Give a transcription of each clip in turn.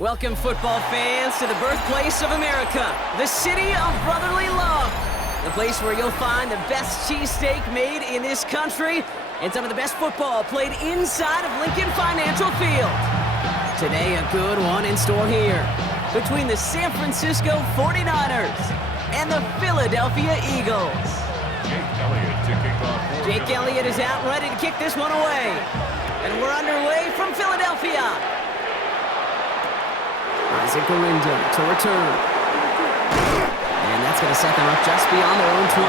Welcome, football fans, to the birthplace of America, the city of brotherly love. The place where you'll find the best cheesesteak made in this country and some of the best football played inside of Lincoln Financial Field. Today, a good one in store here between the San Francisco 49ers and the Philadelphia Eagles. Jake Elliott is out ready to kick this one away. And we're underway from Philadelphia. Isaac Gorindo to return. And that's going to set them up just beyond their own 20.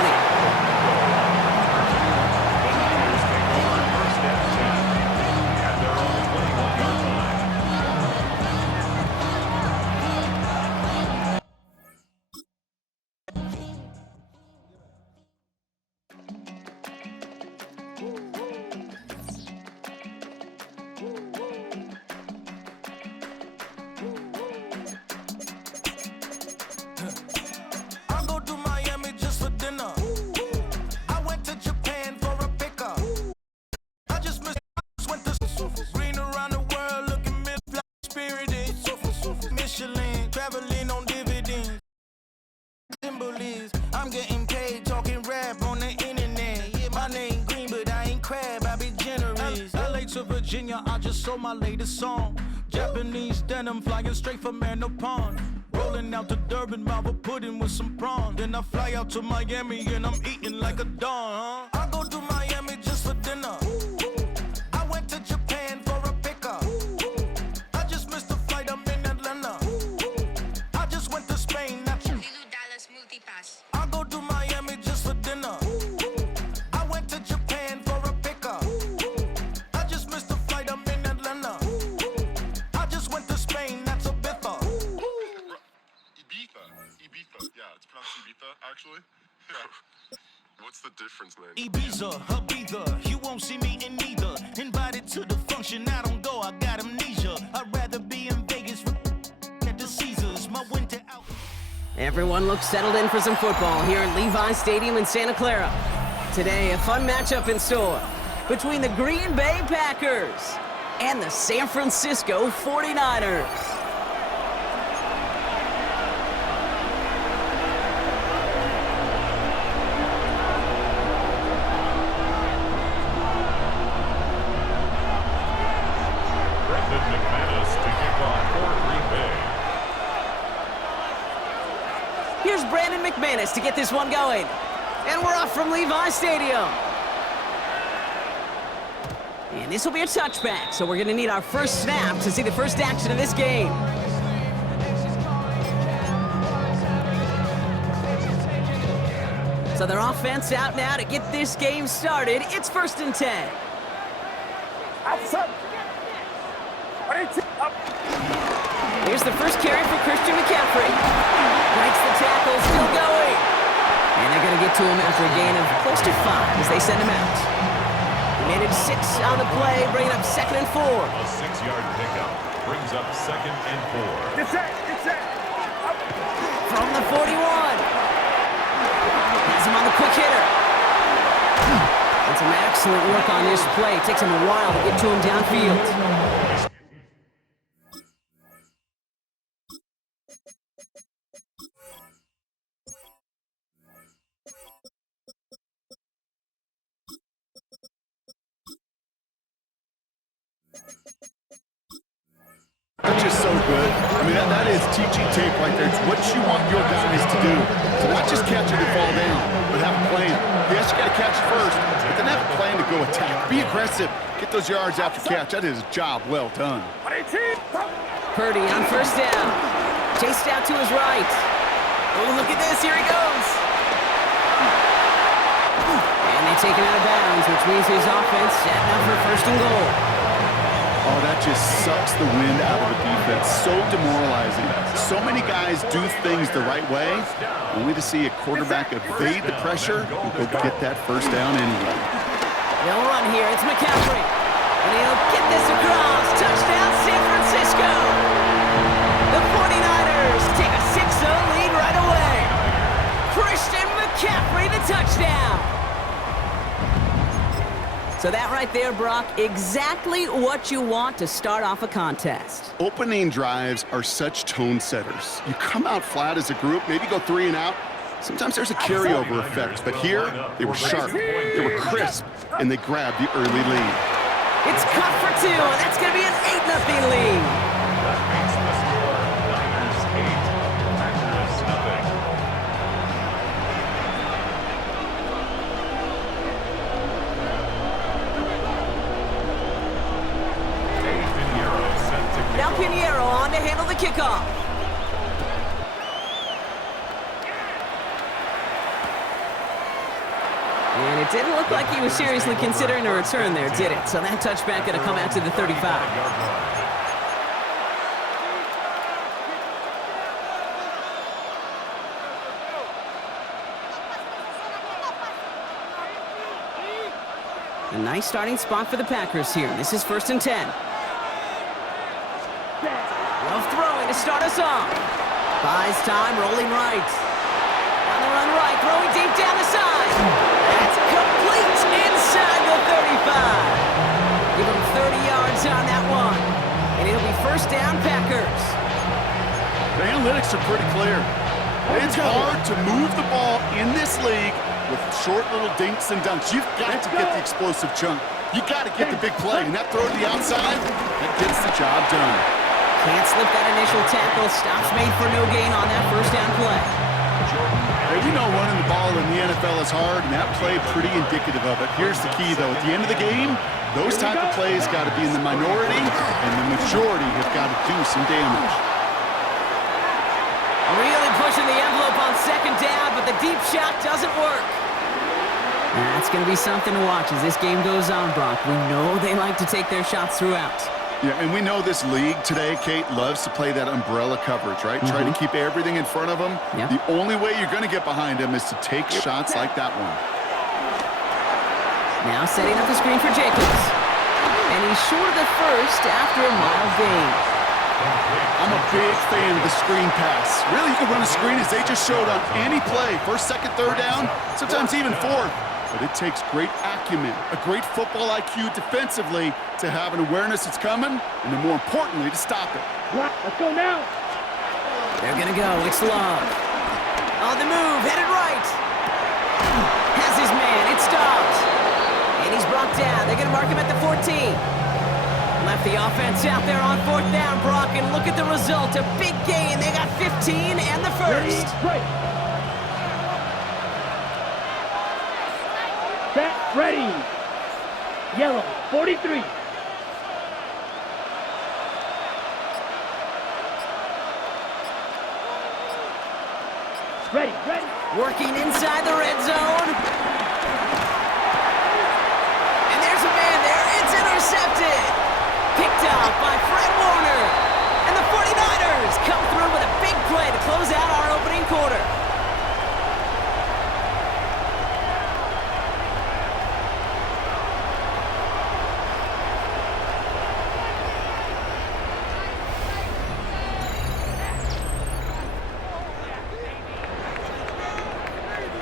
I'm getting paid talking rap on the internet. Yeah, my name green, but I ain't crab, I be generous. LA to Virginia, I just sold my latest song. Japanese denim flying straight from Pond. Rolling out to Durban, Marvel pudding with some prawn. Then I fly out to Miami and I'm eating like a don, huh? I go to Miami just for dinner. I went to Japan for a pickup. I just missed the flight, I'm in Atlanta. I just went to Spain, not you. I go to Miami just for dinner. I went to Japan for a pickup. I just missed the flight, I'm in Atlanta. I just went to Spain, that's Ibiza. Ibiza, yeah, it's pronounced Ibiza, actually. Yeah. What's the difference, man? Ibiza, Ibiza, you won't see me in neither. Invited to the function, I don't go, I got amnesia. I'd rather be in Vegas at the Caesars, my winter out. Everyone looks settled in for some football here at Levi Stadium in Santa Clara. Today, a fun matchup in store between the Green Bay Packers and the San Francisco 49ers. Here's Brandon McManus to get this one going. And we're off from Levi Stadium. And this will be a touchback, so we're going to need our first snap to see the first action of this game. So their offense out now to get this game started. It's 1st and 10. Here's the first carry for Christian McCaffrey. Breaks the tackle, still going. And they're going to get to him after a gain of close to 5 as they send him out. He managed 6 on the play, bringing up 2nd and 4. A 6-yard pickup brings up 2nd and 4. Get set. From the 41. Has him on the quick hitter. And some excellent work on this play. It takes him a while to get to him downfield. That's just so good. I mean, that is teaching tape right there. It's what you want your guys to do. So not just catch it and fall down, but have a plan. Yes, you got to catch it first, but then have a plan to go attack. Be aggressive. Get those yards after catch. That is a job well done. Purdy on 1st down. Chased out to his right. Oh, look at this. Here he goes. And they take him out of bounds, which means his offense setting up for 1st and goal. Oh, that just sucks the wind out of the defense. So demoralizing. So many guys do things the right way, only to see a quarterback evade the pressure and go get that 1st down anyway. They'll run here. It's McCaffrey. And he'll get this across. Touchdown, San Francisco. The 49ers take a 6-0 lead right away. Christian McCaffrey, the touchdown. So that right there, Brock, exactly what you want to start off a contest. Opening drives are such tone setters. You come out flat as a group, maybe go 3 and out. Sometimes there's a carryover effect, but here, they were sharp, they were crisp, and they grabbed the early lead. It's cut for 2, and that's going to be an 8-0 lead. That makes the score Niners 8, Packers nothing. Now Pinheiro on to handle the kickoff. And it didn't look like he was seriously considering a return there, did it? So that touchback going to come out to the 35. A nice starting spot for the Packers here. This is 1st and 10. Love throwing to start us off. Buys time, rolling right. On the run right, throwing deep down the side. That's complete inside the 35. Give him 30 yards on that one. And it'll be 1st down, Packers. The analytics are pretty clear. It's hard to move the ball in this league with short little dinks and dunks. You've got to get the explosive chunk. You got to get the big play. And that throw to the outside, that gets the job done. Can't slip that initial tackle. Stops made for no gain on that 1st down play. Hey, we know running the ball in the NFL is hard, and that play pretty indicative of it. Here's the key, though. At the end of the game, those type of plays got to be in the minority, and the majority have got to do some damage. Really pushing the envelope on 2nd down, but the deep shot doesn't work. That's going to be something to watch as this game goes on, Brock. We know they like to take their shots throughout. Yeah, and we know this league today, Kate, loves to play that umbrella coverage, right? Try to keep everything in front of them. Yep. The only way you're going to get behind them is to take shots like that one. Now setting up the screen for Jacobs. And he's short of the 1st after a mild gain. I'm a big fan of the screen pass. Really, you can run a screen as they just showed on any play. 1st, 2nd, 3rd down, sometimes even 4th. But it takes great acumen, a great football IQ defensively to have an awareness it's coming, and then more importantly, to stop it. Let's go now. They're going to go. It's Love. On the move, headed right. Has his man. It's stopped. And he's brought down. They're going to mark him at the 14. Left the offense out there on 4th down, Brock, and look at the result. A big gain. They got 15 and the 1st. Right. Set, ready. Yellow, 43. Ready. Working inside the red zone. And there's a man there. It's intercepted. Picked up by Fred Warner. And the 49ers come through with a big play to close out our opening quarter.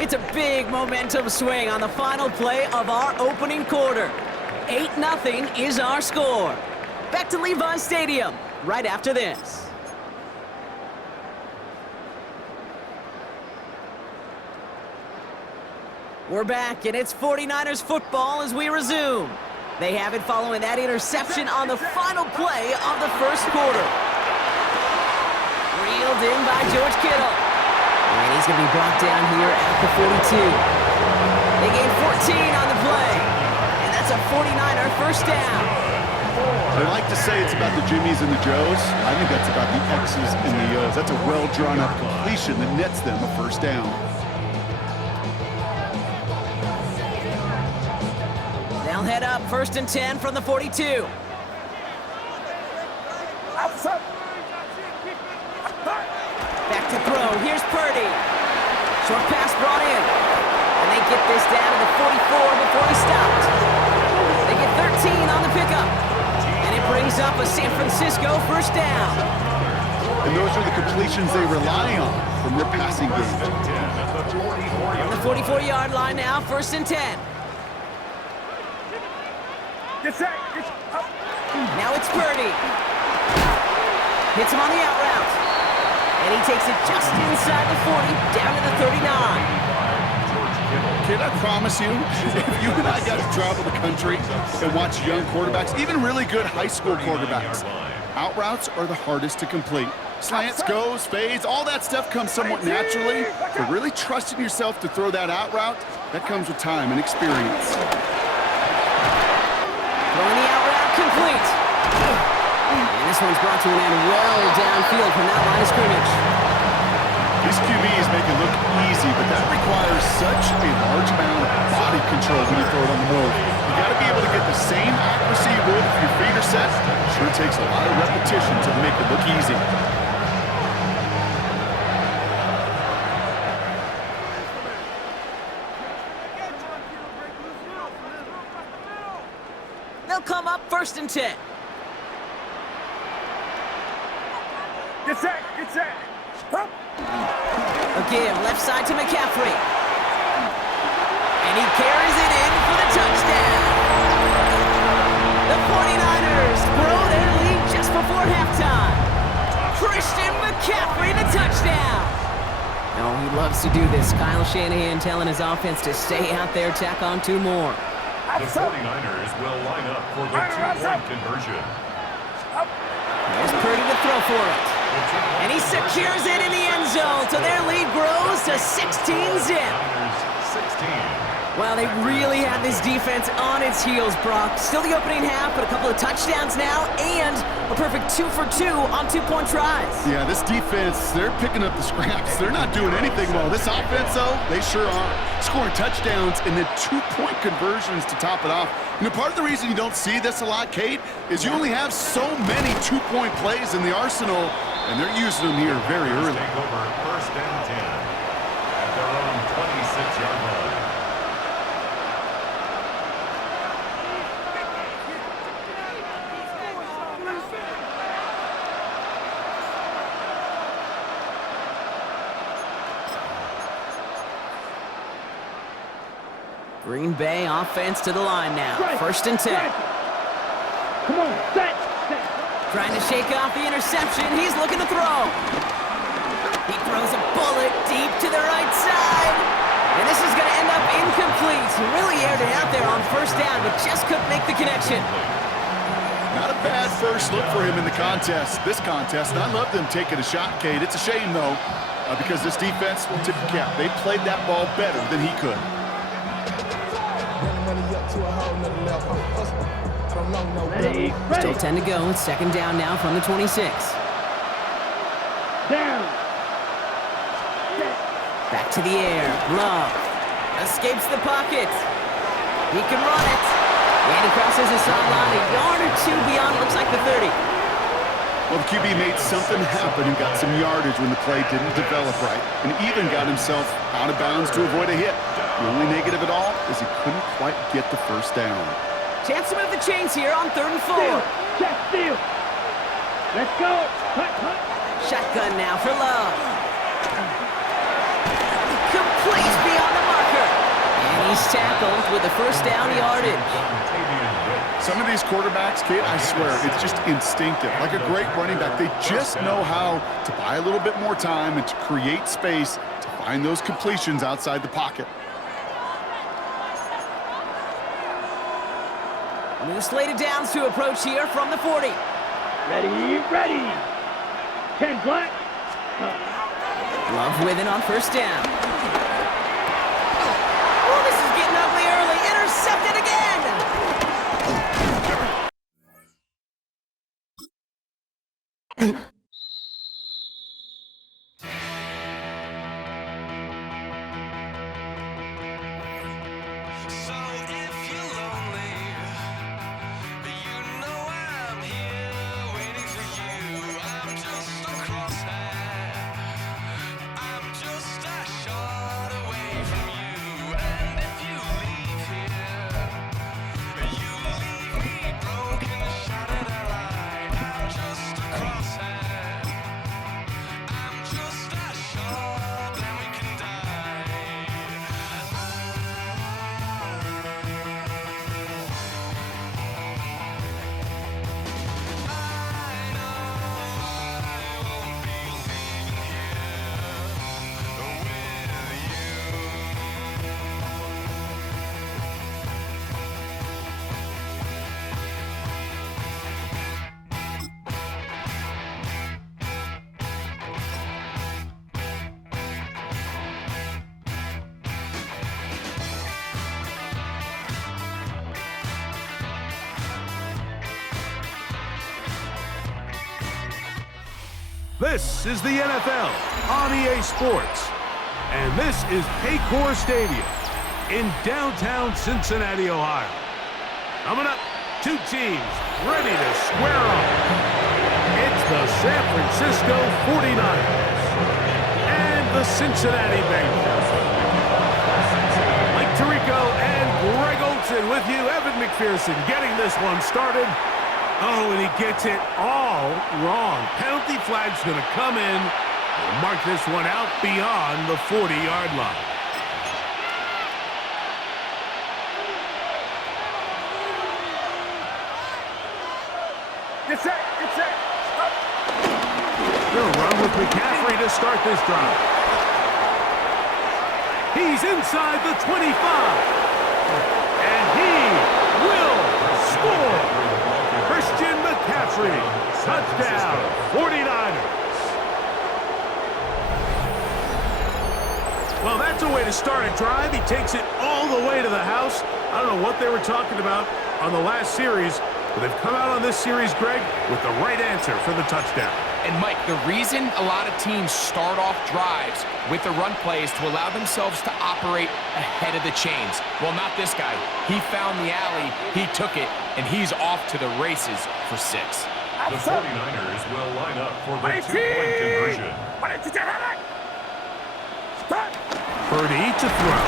It's a big momentum swing on the final play of our opening quarter. 8-0 is our score. Back to Levi's Stadium right after this. We're back, and it's 49ers football as we resume. They have it following that interception on the final play of the 1st quarter. Reeled in by George Kittle. And he's going to be brought down here at the 42. They gain 14 on the play. And that's a 49er 1st down. They like to say it's about the Jimmies and the Joes. I think that's about the X's and the O's. That's a well-drawn-up completion that nets them a 1st down. They'll head up 1st and 10 from the 42. Back to throw. Here's Purdy. Short pass brought in. And they get this down to the 44 before he stopped. They get 13 on the pickup. And it brings up a San Francisco 1st down. And those are the completions they rely on from their passing game. From the 44-yard line now, 1st and 10. Now it's Purdy. Hits him on the out route. And he takes it just inside the 40, down to the 39. Kid, I promise you, if you and I got to travel the country and watch young quarterbacks, even really good high school quarterbacks, out routes are the hardest to complete. Slants, goes, fades, all that stuff comes somewhat naturally, but really trusting yourself to throw that out route, that comes with time and experience. Throwing the out route complete. And this one's brought to an end well downfield from that line of scrimmage. These QBs make it look easy, but that requires such a large amount of body control when you throw it on the move. You got to be able to get the same accuracy you would if your feet are set. Sure takes a lot of repetition to make it look easy. They'll come up 1st and 10. Get set. A give left side to McCaffrey. And he carries it in for the touchdown. The 49ers grow their lead just before halftime. Christian McCaffrey, the touchdown. Oh, he loves to do this. Kyle Shanahan telling his offense to stay out there, tack on 2 more. The 49ers will line up for the 2-point conversion. There's Purdy to throw for it. And he secures it in the end zone, so their lead grows to 16-zip. 16. Well, they really had this defense on its heels, Brock. Still the opening half, but a couple of touchdowns now, and a perfect 2 for 2 on 2-point tries. Yeah, this defense, they're picking up the scraps. They're not doing anything well. This offense, though, they sure are. Scoring touchdowns and then 2-point conversions to top it off. You know, part of the reason you don't see this a lot, Kate, is you only have so many 2-point plays in the arsenal, and they're using them here very early. Take over 1st and 10 at their own 26-yard line. Green Bay offense to the line now. 1st and 10. Come on, set. Trying to shake off the interception. He's looking to throw. He throws a bullet deep to the right side. And this is going to end up incomplete. He really aired it out there on 1st down, but just couldn't make the connection. Not a bad first look for him in the contest. This contest, and I love them taking a shot, Kate. It's a shame, though, because this defense will tip the cap. They played that ball better than he could. Ready. Still 10 to go. It's 2nd down now from the 26. Down. Back to the air. Love escapes the pocket. He can run it. And he crosses the sideline a yard or 2 beyond, looks like the 30. Well, the QB made something happen and got some yardage when the play didn't develop right, and even got himself out of bounds to avoid a hit. The only negative at all is he couldn't quite get the 1st down. Chance to move the chains here on 3rd and 4. Check steal. Let's go. Cut. Shotgun now for Love. Complete beyond the marker. And he's tackled with the 1st down yardage. Some of these quarterbacks, Kate, I swear, it's just instinctive. Like a great running back, they just know how to buy a little bit more time and to create space to find those completions outside the pocket. New slate of downs to approach here from the 40. Ready. 10 black. Love with it on 1st down. Oh, this is getting ugly early. Intercepted again. I'm just a short This is the NFL on EA Sports, and this is Paycor Stadium in downtown Cincinnati, Ohio. Coming up, two teams ready to square off. It's the San Francisco 49ers and the Cincinnati Bengals. Mike Tirico and Greg Olsen with you. Evan McPherson getting this one started. Oh, and he gets it all wrong. Penalty flag's going to come in and mark this one out beyond the 40-yard line. Get set, get set. Stop. They'll run with McCaffrey to start this drive. He's inside the 25. And he will score. Christian McCaffrey, touchdown, 49ers. Well, that's a way to start a drive. He takes it all the way to the house. I don't know what they were talking about on the last series, but they've come out on this series, Greg, with the right answer for the touchdown. And, Mike, the reason a lot of teams start off drives with the run play is to allow themselves to operate ahead of the chains. Well, not this guy. He found the alley, he took it, and he's off to the races for 6. The 49ers will line up for the two-point conversion. Purdy to throw.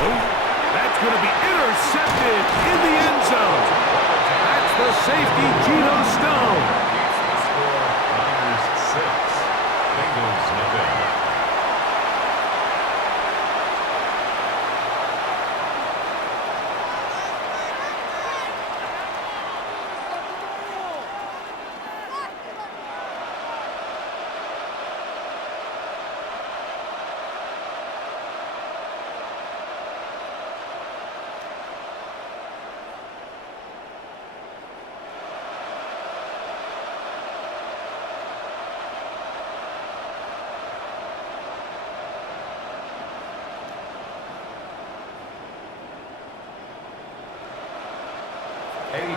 That's going to be intercepted in the end zone. That's the safety, Geno Stone. Niners 6, Bengals nothing.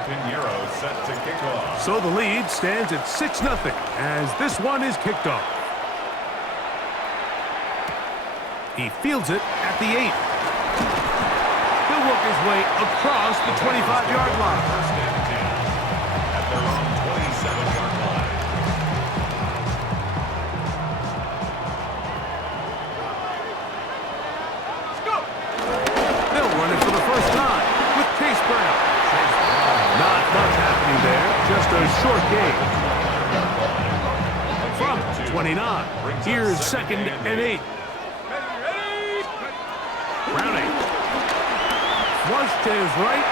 Pinheiro set to kick off. So the lead stands at 6-0 as this one is kicked off. He fields it at the 8. He'll work his way across the 25-yard line. First and 10 at their own 27-yard line. They'll run it for the first time with Chase Brown. Not much happening there, just a short gain. From 29, here's 2nd and 8. Browning. Flush to his right.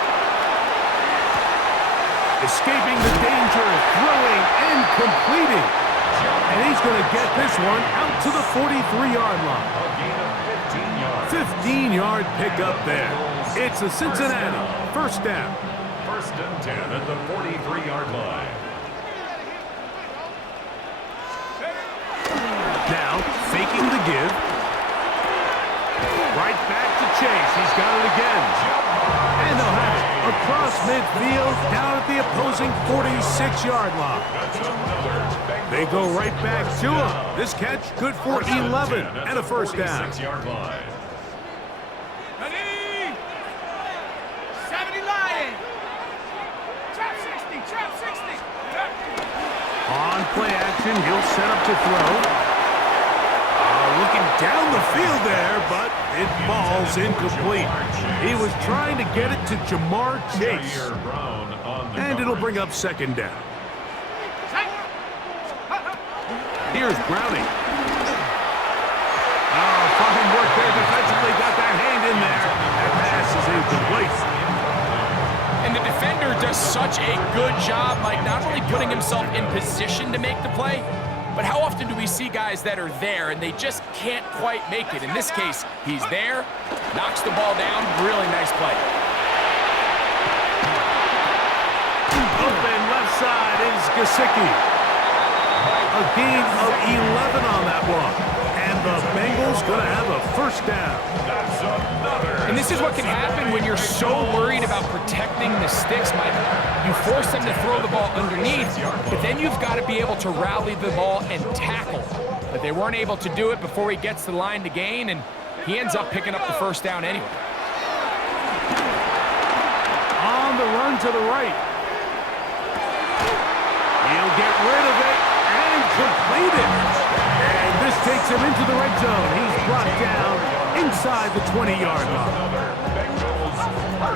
Escaping the danger, throwing and completing. And he's going to get this one out to the 43-yard line. A gain of 15 yards. 15-yard pickup there. It's a Cincinnati first down. First and 10 at the 43-yard line. Now, faking the give. Right back to Chase. He's got it again. And they'll have it across midfield, down at the opposing 46-yard line. They go right back to him. This catch good for 11 and a first down. 46-yard line. Ready? 70 Lion. Trap 60, trap 60. On play action, he'll set up to throw. Looking down the field there, but it falls incomplete. He was trying to get it to Jamar Chase. And it'll bring up 2nd down. Here's Browning. Oh, fine work there defensively. Got that hand in there. That pass is incomplete. And the defender does such a good job, Mike, not only putting himself in position to make the play, but how often do we see guys that are there and they just can't quite make it? In this case, he's there, knocks the ball down, really nice play. Open left side is Gesicki. A gain of 11 on that one. And the Bengals going to have a first down. That's another. And this is what can happen when you're so worried about protecting the sticks, Mike. You force them to throw the ball underneath, but then you've got to be able to rally the ball and tackle. but they weren't able to do it before he gets to the line to gain, and he ends up picking up the first down anyway. On the run to the right. He'll get rid of it and complete it. And this takes him into the red zone. He's brought down inside the 20-yard line.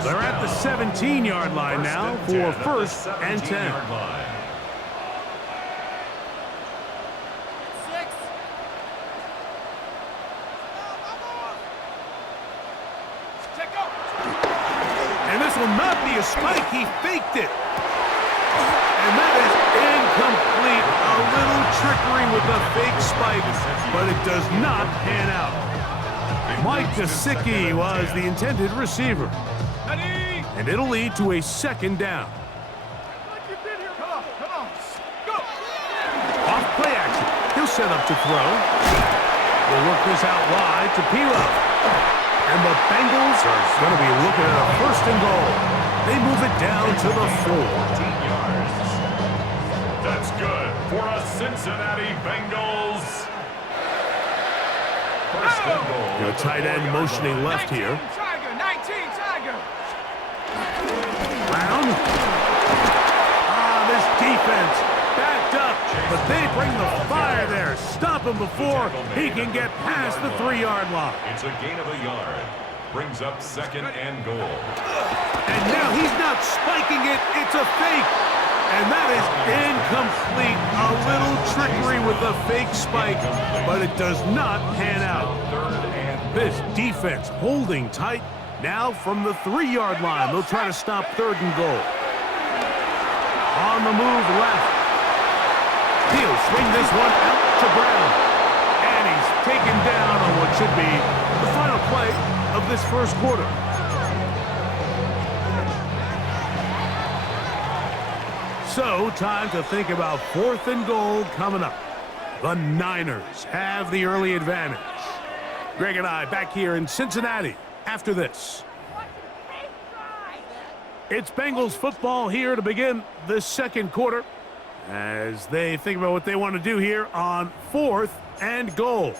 They're at the 17-yard line now for first and 10. And this will not be a spike. He faked it. And that is incomplete. A little trickery with the fake spike, but it does not pan out. Mike Gesicki was the intended receiver. And it'll lead to a second down. Off play action. He'll set up to throw. We'll work this out wide to Pilo. And the Bengals are going to be looking at a first and goal. They move it down to the 4. 14 yards. That's good for a Cincinnati Bengals. First and goal. The tight end motioning left here. 19 Tiger. Brown. This defense backed up, but they bring the fire there. Stop him before he can get past the 3-yard line. It's a gain of a yard. Brings up second and goal. And now he's not spiking it. It's a fake. And that is incomplete. A little trickery with a fake spike, but it does not pan out. This defense holding tight. Now from the 3-yard line, they'll try to stop third and goal. On the move left. He'll swing this one out to Brown. And he's taken down on what should be the final play of this first quarter. So, time to think about fourth and goal coming up. The Niners have the early advantage. Greg and I back here in Cincinnati after this. It's Bengals football here to begin the second quarter as they think about what they want to do here on fourth and goal.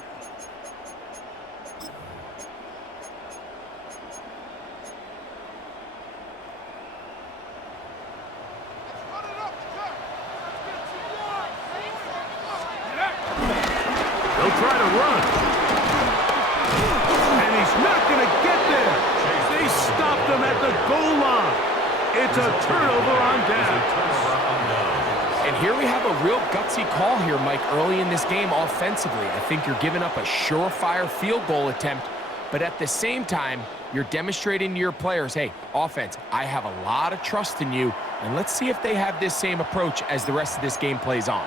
They'll try to run. And he's not going to get there. They stopped him at the goal line. It's a turnover on down. And here we have a real gutsy call here, Mike, early in this game offensively. I think you're giving up a surefire field goal attempt, but at the same time, you're demonstrating to your players, hey, offense, I have a lot of trust in you, and let's see if they have this same approach as the rest of this game plays on.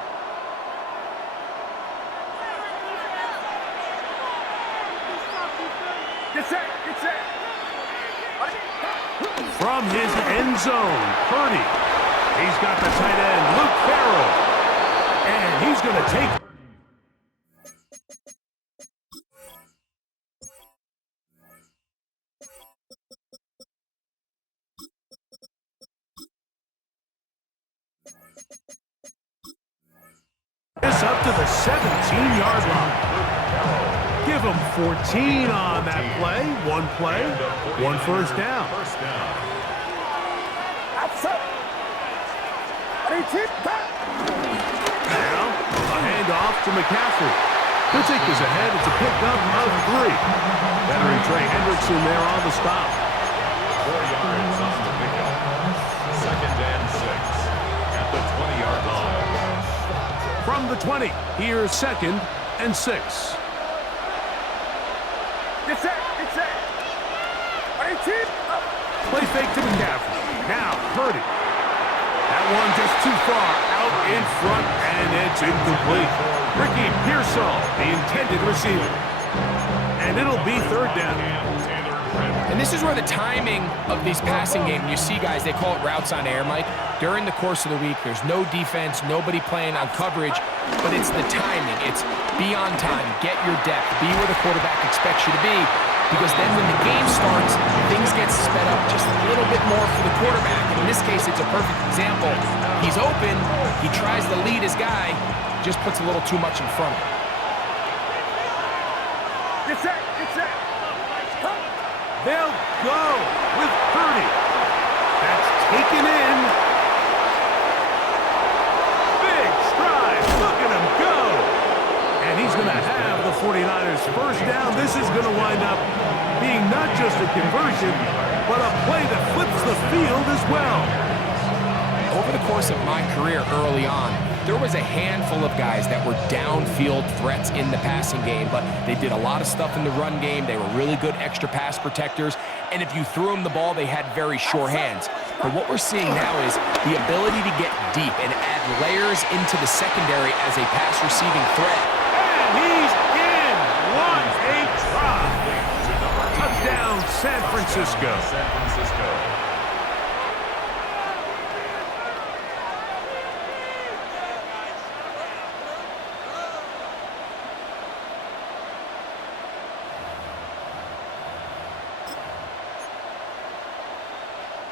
From his end zone, Purdy. He's got the tight end, Luke Farrell. And he's going to take... this up to the 17-yard line. Give him 14 on that play. One first down. Now, a handoff to McCaffrey. He'll take this ahead. It's a pickup of 3. Veteran Trey Hendrickson there on the stop. 4 yards on the pickup. Second and 6 at the 20-yard line. From the 20, here's second and 6. Play fake to McCaffrey. Now, Purdy. That one just too far out in front, and it's incomplete. Ricky Pearsall, the intended receiver. And it'll be third down. And this is where the timing of these passing games, you see guys, they call it routes on air, Mike. During the course of the week, there's no defense, nobody playing on coverage, but it's the timing. It's be on time, get your depth, be where the quarterback expects you to be, because then when the game starts, things get sped up just a little bit more for the quarterback. And in this case, it's a perfect example. He's open, he tries to lead his guy, just puts a little too much in front of him. Get set. Get set. They'll go with Purdy. That's taken in. Big stride. Look at him go. And he's going to have the 49ers first down. This is going to wind up being not just a conversion, but a play that flips the field as well. Over the course of my career early on, there was a handful of guys that were downfield threats in the passing game, but they did a lot of stuff in the run game. They were really good extra pass protectors, and if you threw them the ball, they had very sure hands. But what we're seeing now is the ability to get deep and add layers into the secondary as a pass receiving threat. And he's in. What a try. Touchdown, San Francisco. San Francisco.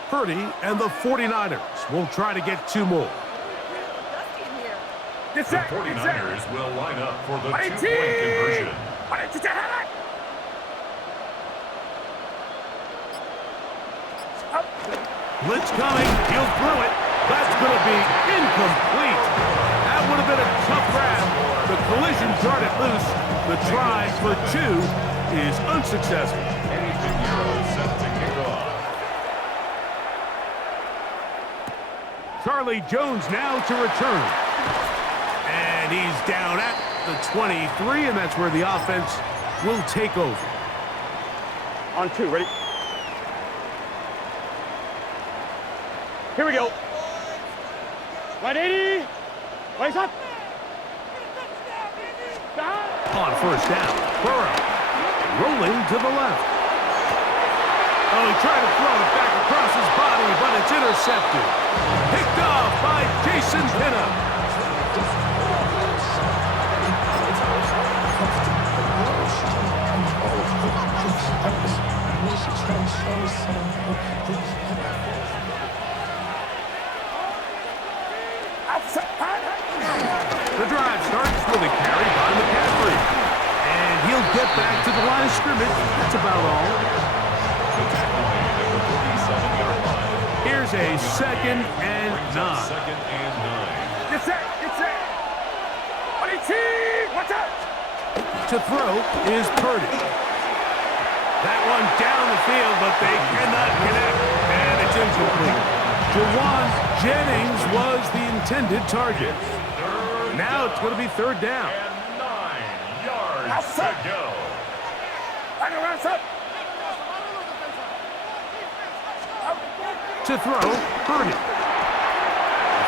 Purdy and the 49ers will try to get two more. Get The set. 49ers will line up for the two-point conversion. Blitz coming. He'll throw it. That's going to be incomplete. That would have been a tough grab. The collision jarred it loose. The try for two is unsuccessful. Eddie Pinheiro set to kick off. Charlie Jones now to return. And he's down at the 23, and that's where the offense will take over. On two. Ready? Here we go. 180. Waist up. On first down, Burrow rolling to the left. Oh, he tried to throw it back across his body, but it's intercepted. Picked off by Jason Pinna. The drive starts with a carry by McCaffrey. And he'll get back to the line of scrimmage. That's about all. The tackle made at the 47-yard line. Here's a 2nd and 9. Second and 9. Get set. Get set. 22. Watch out. To throw is Purdy. That one down the field, but they cannot connect. And it's incomplete. Jawan Jennings was the intended target. Now it's going to be third down. And 9 yards to go. To throw, Purdy.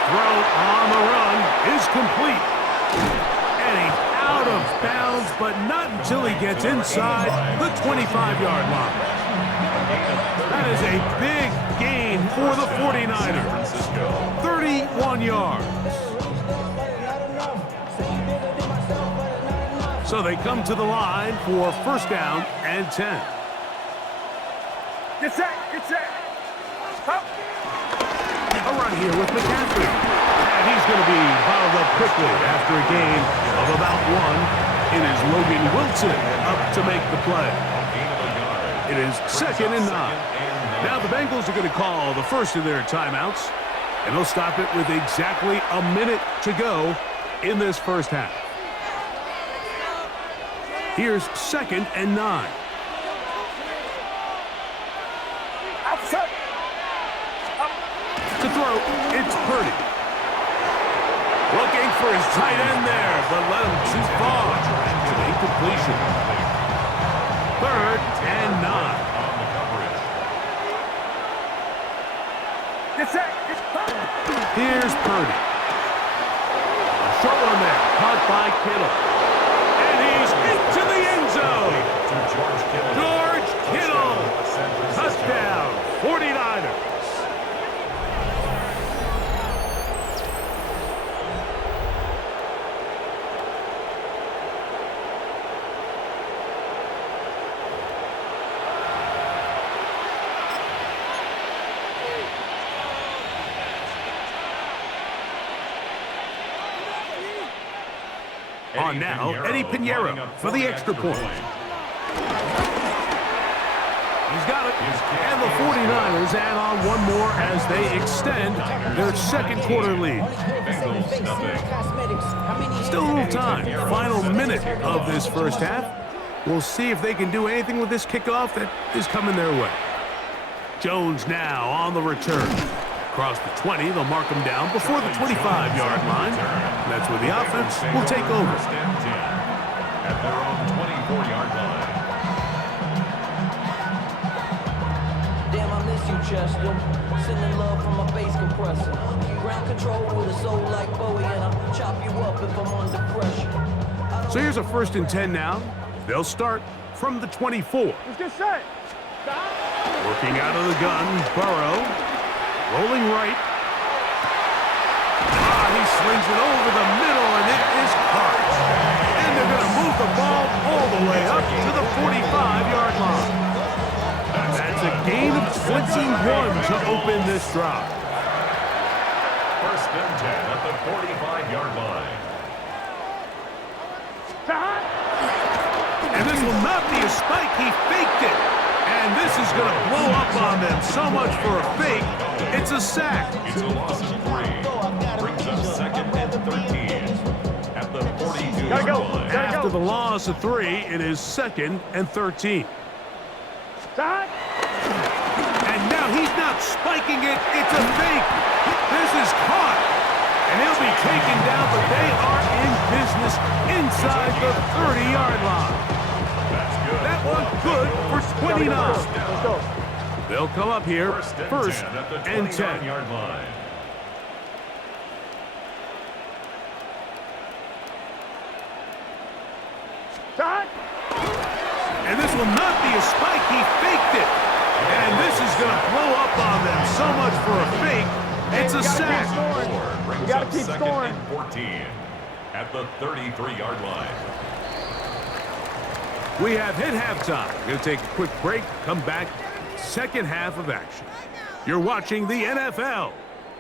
Throw on the run is complete. And he's out of bounds, but not until he gets inside the 25-yard line. That is a big gain for the 49ers. 31 yards. So they come to the line for first down and 10. Get set. Get set. Up. A run here with McCaffrey. And he's going to be bottled up quickly after a gain of about 1. It is Logan Wilson up to make the play. It is 2nd and 9. Now the Bengals are going to call the first of their timeouts, and they'll stop it with exactly a minute to go in this first half. Here's 2nd and 9. Outside. To throw, it's Purdy. Looking for his tight end there, but let him too far. To the incompletion. 3rd and 9. Get set. Here's Purdy. Short one there, caught by Kittle. And he's into the end zone. George Kittle. Touchdown, 49ers. On now, Eddie Pinheiro for the extra point. got it. And the 49ers add on one more as they extend their second quarter lead. Bengals nothing. Still a little time. Final minute of this first half. We'll see if they can do anything with this kickoff that is coming their way. Jones now on the return. Across the 20, they'll mark him down before the 25-yard line. That's where the offense will take over. First and 10 at their own 24-yard line. Damn, I miss you, Chester. Sending love from a bass compressor. Ground control with a soul like Bowie, and I'll chop you up if I'm under pressure. So here's a 1st and 10 now. They'll start from the 24. Let's get set. Stop. Working out of the gun, Burrow. Rolling right. He slings it over the middle, and it is caught. And they're going to move the ball all the way up to the 45-yard line. That's a gain of 21 to open this drive. First and 10 at the 45-yard line. And this will not be a spike. He faked it. And this is going to blow up on them. So much for a fake. It's a sack. It's a loss of 3. Brings up second and 13 at the 42-yard line. After the loss of 3, it is 2nd and 13. And now he's not spiking it. It's a fake. This is caught. And he'll be taken down, but they are in business inside the 30-yard line. That one good for 29. Let's go. They'll come up here first at the and 10. 29-yard line. And this will not be a spike. He faked it. And this is going to blow up on them. So much for a fake. It's a sack. Brings up second and 14 at the 33-yard line. We have hit halftime. We're going to take a quick break, come back, second half of action. You're watching the NFL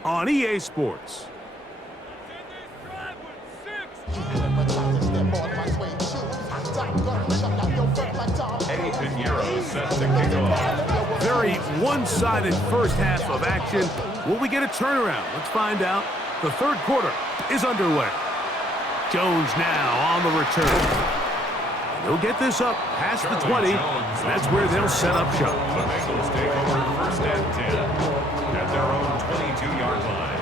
on EA Sports. Eddie Pinheiro set to kick off. Very one-sided first half of action. Will we get a turnaround? Let's find out. The third quarter is underway. Jones now on the return. They'll get this up past the 20. That's where they'll set up shop. The Bengals take over first and 10 at their own 22-yard line.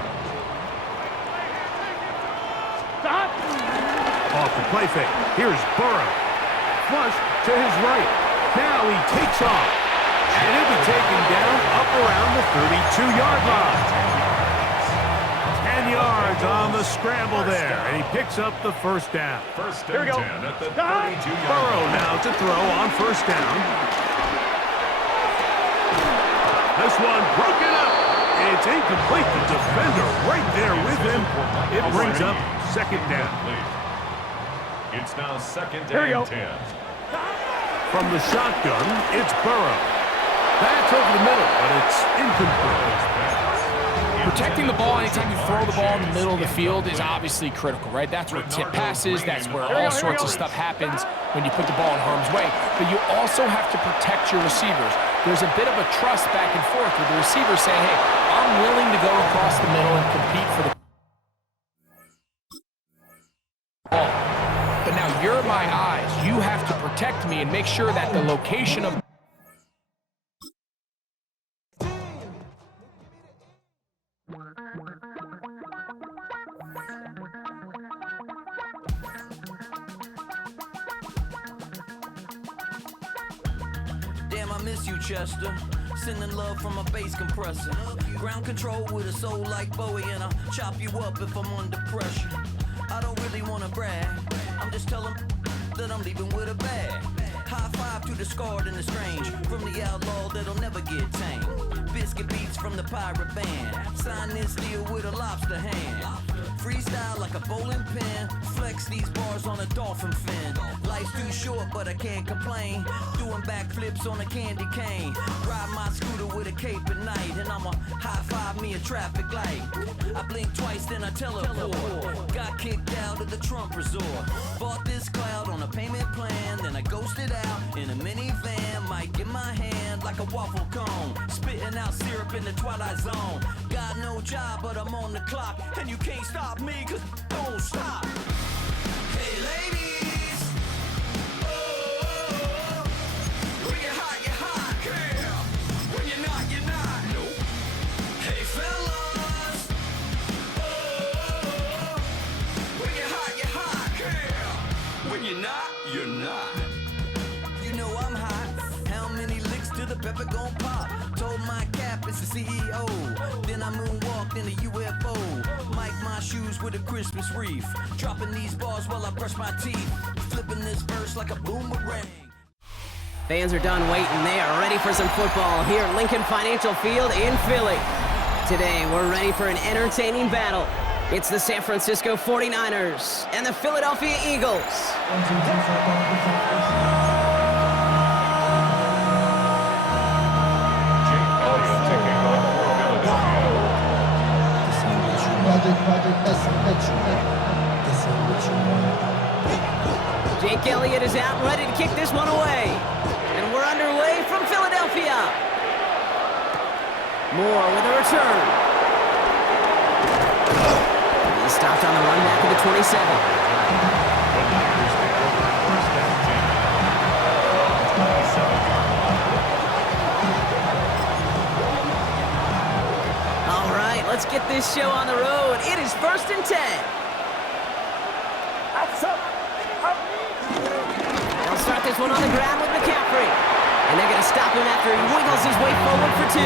Stop. Off the play fake. Here's Burrow. Flush to his right. Now he takes off. And he'll be taken down up around the 32-yard line. 10 yards on the scramble there. And he picks up the first down. First and 10 at the 32-yard Burrow line. now to throw on first down. This one broken up. It's incomplete. The defender right there with him. It brings up second down. It's now second and 10. From the shotgun, it's Burrow. That's over the middle, but it's incomplete. Protecting the ball anytime you throw the ball in the middle of the field is obviously critical, right? That's where tip passes, that's where all sorts of stuff happens when you put the ball in harm's way. But you also have to protect your receivers. There's a bit of a trust back and forth with the receiver saying, hey, I'm willing to go across the middle and compete for the ball. But now you're my eyes. You have to protect me and make sure that the location of Damn, I miss you, Chester. Sending love from a bass compressor. Ground control with a soul like Bowie, and I'll chop you up if I'm under pressure. I don't really wanna brag. I'm just telling that I'm leaving with a bag. High five to the scarred and the strange. From the outlaw that'll never get tamed. Biscuit beats from the pirate band. Sign this deal with a lobster hand. Freestyle like a bowling pin. Flex these bars on a dolphin fin. Life's too short, but I can't complain. Doing backflips on a candy cane. Ride my scooter with a cape at night. And I'ma high five me a a traffic light. I blink twice, then I teleport. Got kicked out of the Trump resort. Bought this cloud on a payment plan, then I ghosted out in a minivan. Mic in my hand like a waffle cone, spitting out syrup in the twilight zone. Got no job, but I'm on the clock, and you can't stop me, cause don't stop. Hey ladies, oh, when you're hot, girl. When you're not, you're not. Nope. Hey fellas, oh, when you're hot, girl. When you're not, you're not. You know I'm hot. How many licks till the pepper gon' pop? Told my cap it's the CEO. Then I moonwalked in a UFO. Mic my shoes with a Christmas wreath. Dropping these bars while I brush my teeth. Flipping this verse like a boomerang. Fans are done waiting. They are ready for some football here at Lincoln Financial Field in Philly. Today, we're ready for an entertaining battle. It's the San Francisco 49ers and the Philadelphia Eagles. Jake Elliott is out and ready to kick this one away. And we're underway from Philadelphia. Moore with a return. He's stopped on the run back of the 27. All right, let's get this show on the road. It is 1st and 10. They'll start this one on the ground with McCaffrey. And they're going to stop him after he wiggles his way forward for 2.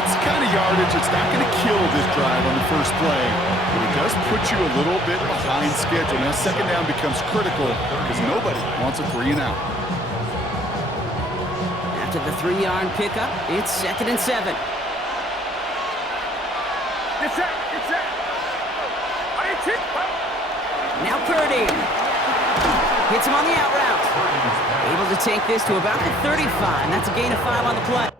That's the kind of yardage that's not going to kill this drive on the first play, but it does put you a little bit behind schedule. Now, second down becomes critical because nobody wants a 3 and out. After the 3-yard pickup, it's 2nd and 7. Now Purdy hits him on the out route. Able to take this to about the 35. That's a gain of 5 on the play.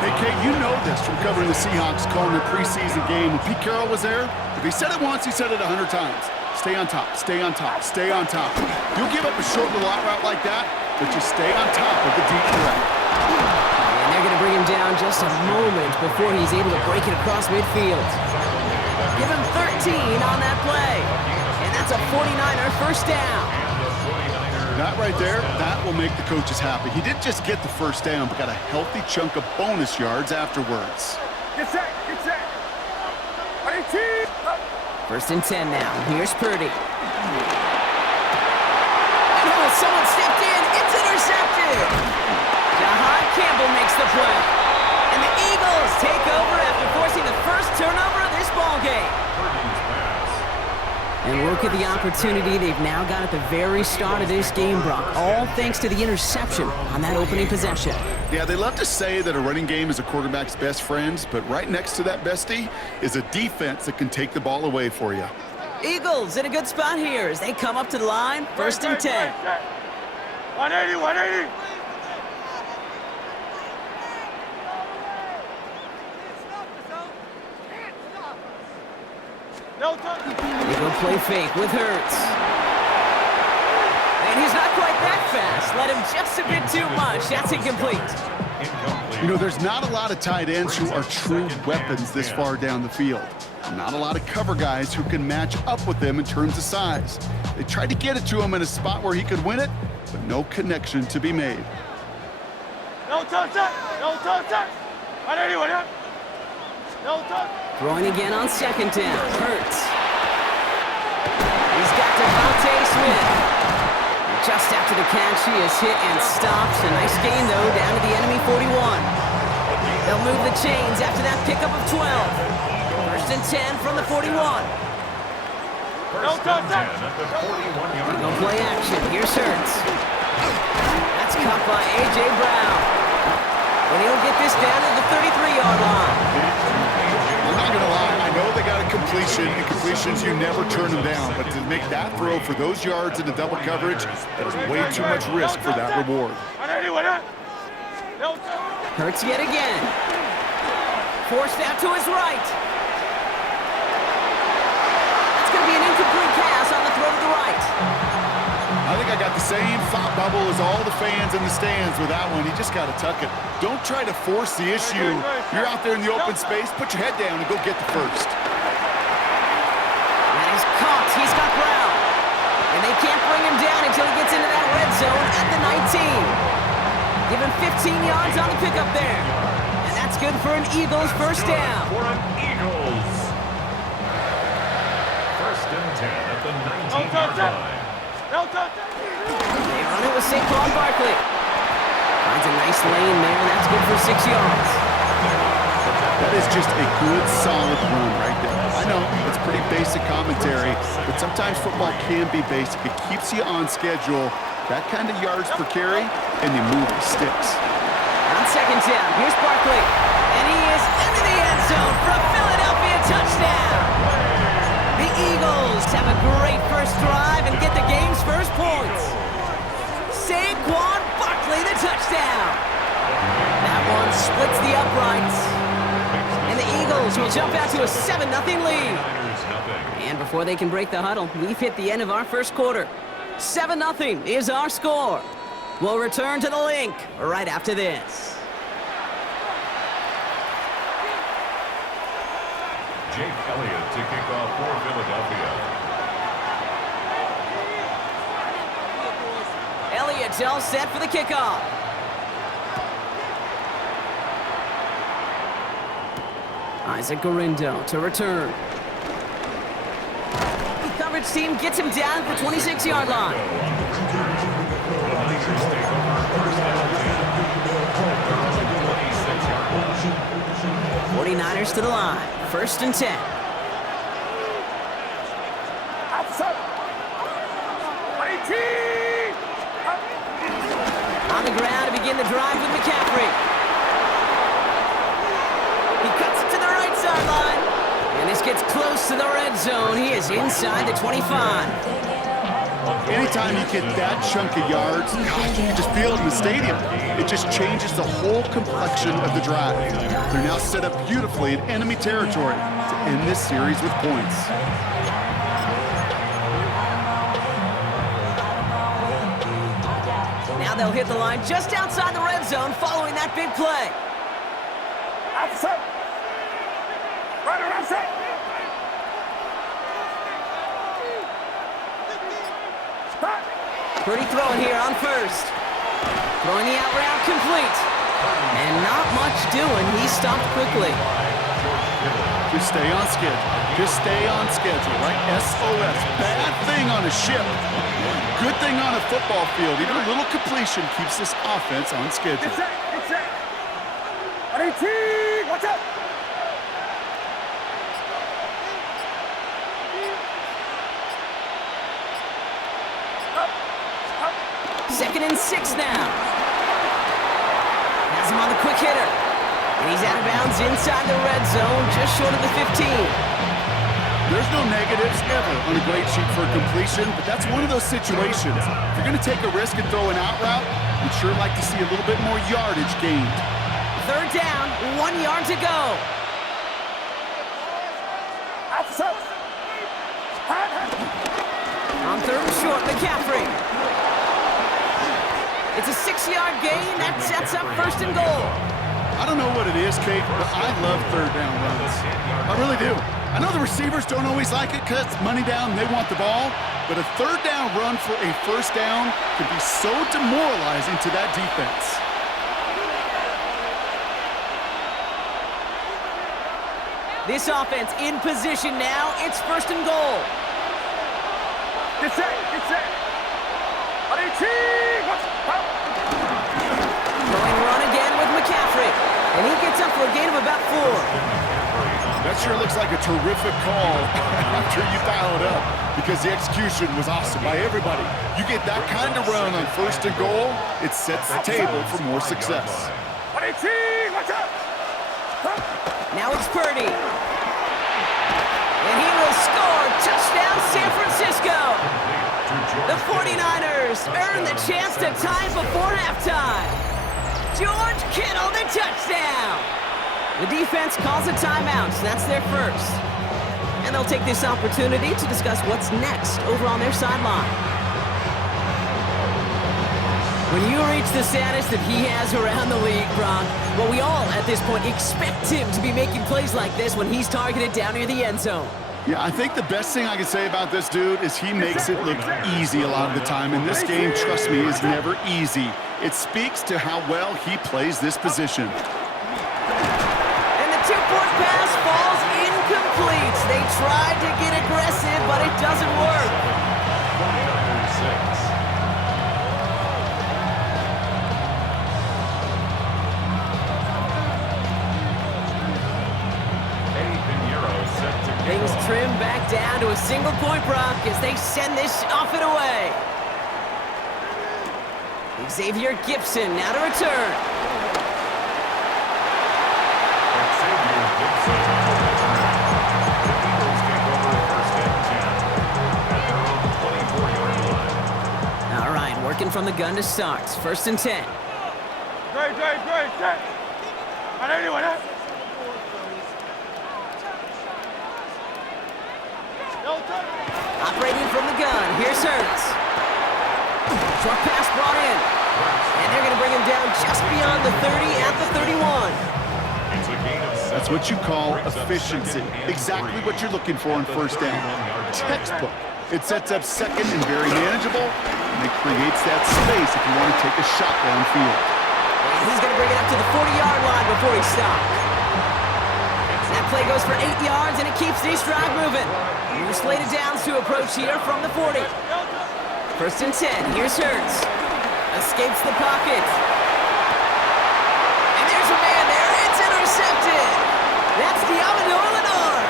Hey, Kate, you know this from covering the Seahawks, calling their preseason game. When Pete Carroll was there, if he said it once, he said it 100 times. Stay on top, stay on top, stay on top. You'll give up a short little out route like that, but you stay on top of the deep threat. And they're going to bring him down just a moment before he's able to break it across midfield. Give him 13 on that play. And that's a 49er first down. That right there, that will make the coaches happy. He didn't just get the first down, but got a healthy chunk of bonus yards afterwards. Get set, get set. 18. 1st and 10 now. Here's Purdy. Oh, someone stepped in. It's intercepted. Jahan Campbell makes the play. And the Eagles take over after forcing the first turnover of this ballgame. And look at the opportunity they've now got at the very start of this game, Brock. All thanks to the interception on that opening possession. Yeah, they love to say that a running game is a quarterback's best friend, but right next to that bestie is a defense that can take the ball away for you. Eagles in a good spot here as they come up to the line. 1st and 10. 180, 180. No touch. They go play fake with Hurts. And he's not quite that fast. Let him just a bit too much. That's incomplete. You know, there's not a lot of tight ends who are true weapons this far down the field. Not a lot of cover guys who can match up with them in terms of size. They tried to get it to him in a spot where he could win it, but no connection to be made. No touch, no touch. 180, 180. No touch. Throwing again on 2nd down. Hurts. He's got Devontae Smith. Just after the catch, he is hit and stopped. A nice gain, though, down to the enemy 41. They'll move the chains after that pickup of 12. 1st and 10 from the 41. No touch. No play action. Here's Hurts. That's caught by A.J. Brown. And he'll get this down to the 33-yard line. I'm not going to lie. I know they got a completion, and completions, you never turn them down. But to make that throw for those yards into double coverage, that is way too much risk for that reward. Hurts yet again. Forced out to his right. That's going to be an incomplete pass on the throw to the right. I think I got the same thought bubble as all the fans in the stands with that one. You just got to tuck it. Don't try to force the issue. You're out there in the open space. Put your head down and go get the first. And he's caught. He's got Brown. And they can't bring him down until he gets into that red zone at the 19. Give him 15 yards on the pickup there. And that's good for an Eagles first down. For an Eagles. First and 10 at the 19-yard line. They run it with Saquon Barkley. Finds a nice lane there. That's good for 6 yards. That is just a good, solid run right there. I know it's pretty basic commentary, but sometimes football can be basic. It keeps you on schedule. That kind of yards per carry, and you move the sticks. On second down, here's Barkley. And he is into the end zone for a Philadelphia touchdown. The Eagles have a great first drive and get the game's first points. Saquon Barkley, the touchdown. That one splits the uprights. And the Eagles will jump out to a 7-0 lead. And before they can break the huddle, we've hit the end of our first quarter. 7-0 is our score. We'll return to the link right after this. Jake Elliott to kick off for Philadelphia. Elliott's all set for the kickoff. Isaac Gorindo to return. The coverage team gets him down at the 26-yard line. 49ers to the line. First and 10. On the ground to begin the drive with McCaffrey. He cuts it to the right sideline. And this gets close to the red zone. He is inside the 25. Anytime you get that chunk of yards, gosh, you can just feel it in the stadium. It just changes the whole complexion of the drive. They're now set up beautifully in enemy territory to end this series with points. Now they'll hit the line just outside the red zone following that big play. Pretty throwing here on first. Throwing the out route complete. And not much doing. He stopped quickly. Just stay on schedule. Just stay on schedule, right? SOS. Bad thing on a ship. Good thing on a football field. Even a little completion keeps this offense on schedule. Watch out! Second and 6 now. Has him on the quick hitter. And he's out of bounds inside the red zone, just short of the 15. There's no negatives ever on a great sheet for a completion, but that's one of those situations. If you're going to take a risk and throw an out route, you'd sure like to see a little bit more yardage gained. Third down, 1 yard to go. On third and short, McCaffrey. It's a 6-yard gain. That sets up first and goal. I don't know what it is, Kate, but I love third down runs. I really do. I know the receivers don't always like it because it's money down and they want the ball, but a third down run for a first down can be so demoralizing to that defense. This offense in position now. It's first and goal. Get set! Throwing run again with McCaffrey. And he gets up for a gain of about 4. That sure looks like a terrific call after you dial it up because the execution was awesome by everybody. You get that kind of run on first and goal, it sets the table for more success. Now it's Purdy. And he will score. Touchdown, San Francisco. The 49ers earn the chance to tie before halftime. George Kittle, the touchdown. The defense calls a timeout, so that's their first. And they'll take this opportunity to discuss what's next over on their sideline. When you reach the status that he has around the league, Brock, well, we all at this point expect him to be making plays like this when he's targeted down near the end zone. Yeah, I think the best thing I can say about this dude is he makes it look easy a lot of the time. And this game, trust me, is never easy. It speaks to how well he plays this position. And the two-point pass falls incomplete. They tried to get aggressive, but it doesn't work. 49ers 6. Things trim back down to a single point, Brock, as they send this off and away. Xavier Gibson now to return. Xavier Gibson. The Eagles take over first and 10 at their own 24-yard line. All right, working from the gun to start. First and 10. Great, set. I know anyone else. Operating from the gun, here's Hurts. Short pass brought in. And they're going to bring him down just beyond the 30 at the 31. It's a gain of 7. That's what you call efficiency. Exactly what you're looking for in first down. Textbook. It sets up second and very manageable, and it creates that space if you want to take a shot downfield. And he's going to bring it up to the 40-yard line before he stops. That play goes for 8 yards, and it keeps this drive moving. New slated downs to approach here from the 40. First and 10, here's Hurts. Escapes the pocket. And there's a man there, it's intercepted. That's Diamador Lenore.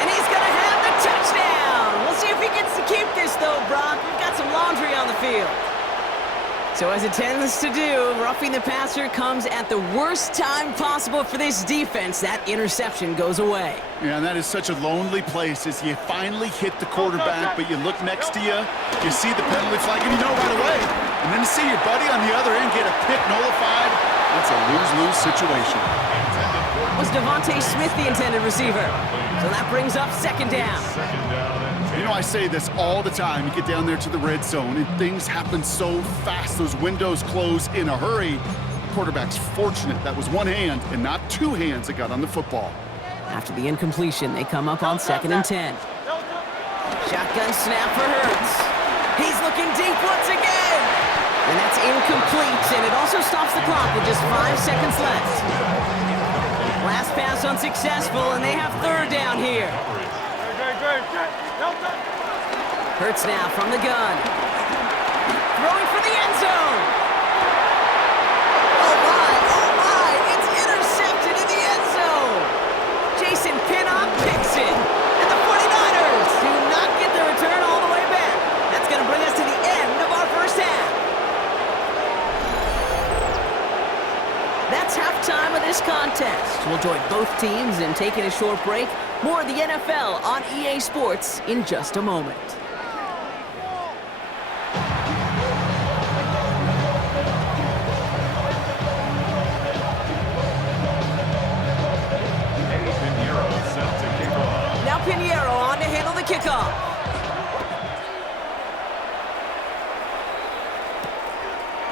And he's gonna have the touchdown. We'll see if he gets to keep this though, Brock. We've got some laundry on the field. So as it tends to do, roughing the passer comes at the worst time possible for this defense. That interception goes away. Yeah, and that is such a lonely place as you finally hit the quarterback, but you look next to you, you see the penalty flag, and you know right away. And then to see your buddy on the other end get a pick nullified, that's a lose-lose situation. Was Devontae Smith the intended receiver? So that brings up second down. You know, I say this all the time. You get down there to the red zone, and things happen so fast. Those windows close in a hurry. The quarterback's fortunate that was one hand and not two hands that got on the football. After the incompletion, they come up on second and 10. Shotgun snap for Hurts. He's looking deep once again. And that's incomplete, and it also stops the clock with just 5 seconds left. Last pass unsuccessful, and they have third down here. Hurts now from the gun. Throwing for the end zone. Oh my, it's intercepted in the end zone. Jason Pinnock picks it. And the 49ers do not get the return all the way back. That's going to bring us to the end of our first half. That's halftime of this contest. We'll join both teams in taking a short break. More of the NFL on EA Sports in just a moment. Now Pinheiro on to handle the kickoff.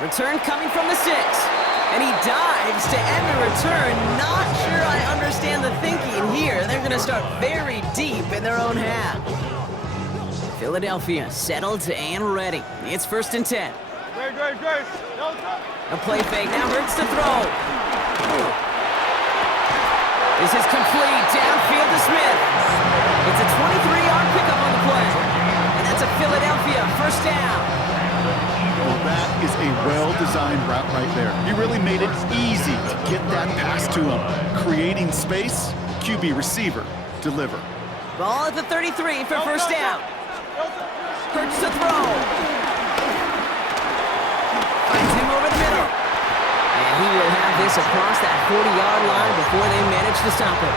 Return coming from the 6. And he dives to end the return. Not sure I understand the thinking here. They're going to start very deep in their own half. Philadelphia settled and ready. It's first and 10. A play fake now Hurts to throw. This is complete. Downfield to Smith. It's a 23-yard pickup on the play. And that's a Philadelphia first down. Well, that is a well-designed route right there. He really made it easy to get that pass to him. Creating space, QB receiver, deliver. Ball at the 33 for first down. Hurts to throw. this across that 40-yard line before they manage to stop it.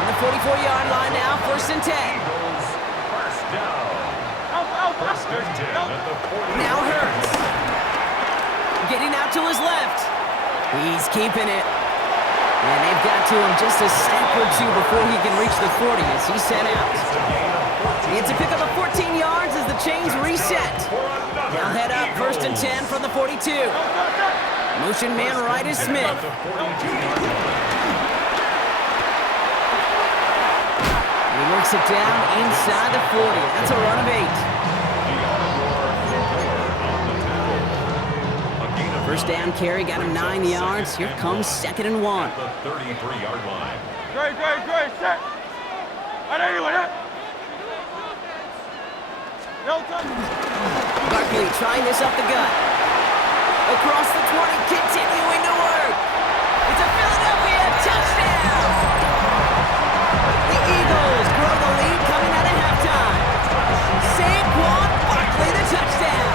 On the 44-yard line now, 1st and 10. First down. First and 10 at the 40. Now Hurts. Getting out to his left. He's keeping it. And they've got to him just a step or two before he can reach the 40 as he's sent out. It's a pickup of 14 yards as the chains reset. They'll head up 1st and 10 from the 42. Motion man right is Smith. He works it down inside the 40. That's a run of 8. First down carry got him 9 yards. Here comes 2nd and 1. The 33-yard line. Great, set. Barkley trying this up the gut. Across the 20, continuing to work. It's a Philadelphia touchdown! The Eagles grow the lead coming out of halftime. Saquon Barkley, the touchdown!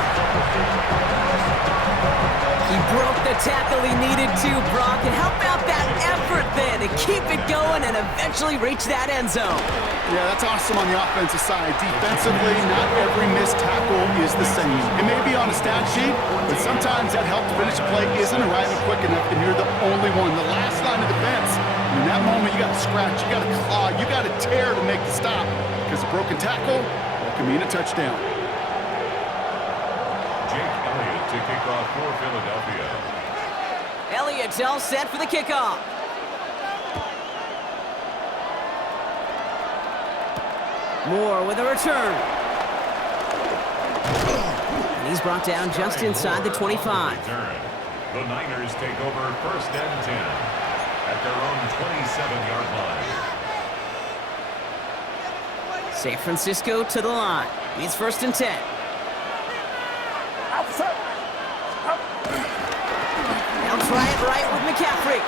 He broke the tackle he needed to, Brock. And how about that effort there to keep it going and eventually reach that end zone? Yeah, that's awesome on the offensive side. Defensively, not every missed tackle is the same. It may be on a stat sheet, but sometimes that help to finish a play isn't arriving quick enough, and you're the only one. The last line of defense, in that moment, you got to scratch, you got to claw, you got to tear to make the stop. Because a broken tackle, that can mean a touchdown. To kick off for Philadelphia. Elliott's all set for the kickoff. Moore with a return. And he's brought down just inside the 25. The Niners take over 1st and 10 at their own 27-yard line. San Francisco to the line. It's 1st and 10. Try it right with McCaffrey.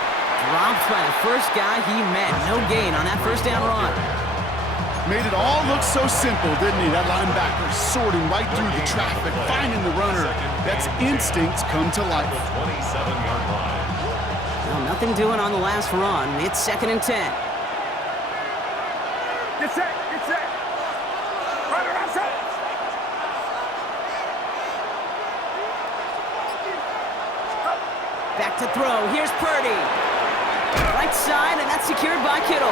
Dropped by the first guy he met. No gain on that 1st down run. Made it all look so simple, didn't he? That linebacker sorting right through the traffic, finding the runner. That's instincts come to life. 27-yard line. Well, nothing doing on the last run. It's 2nd and 10. Get set. Right around set. Back to throw. Here's Purdy. Right side, and that's secured by Kittle.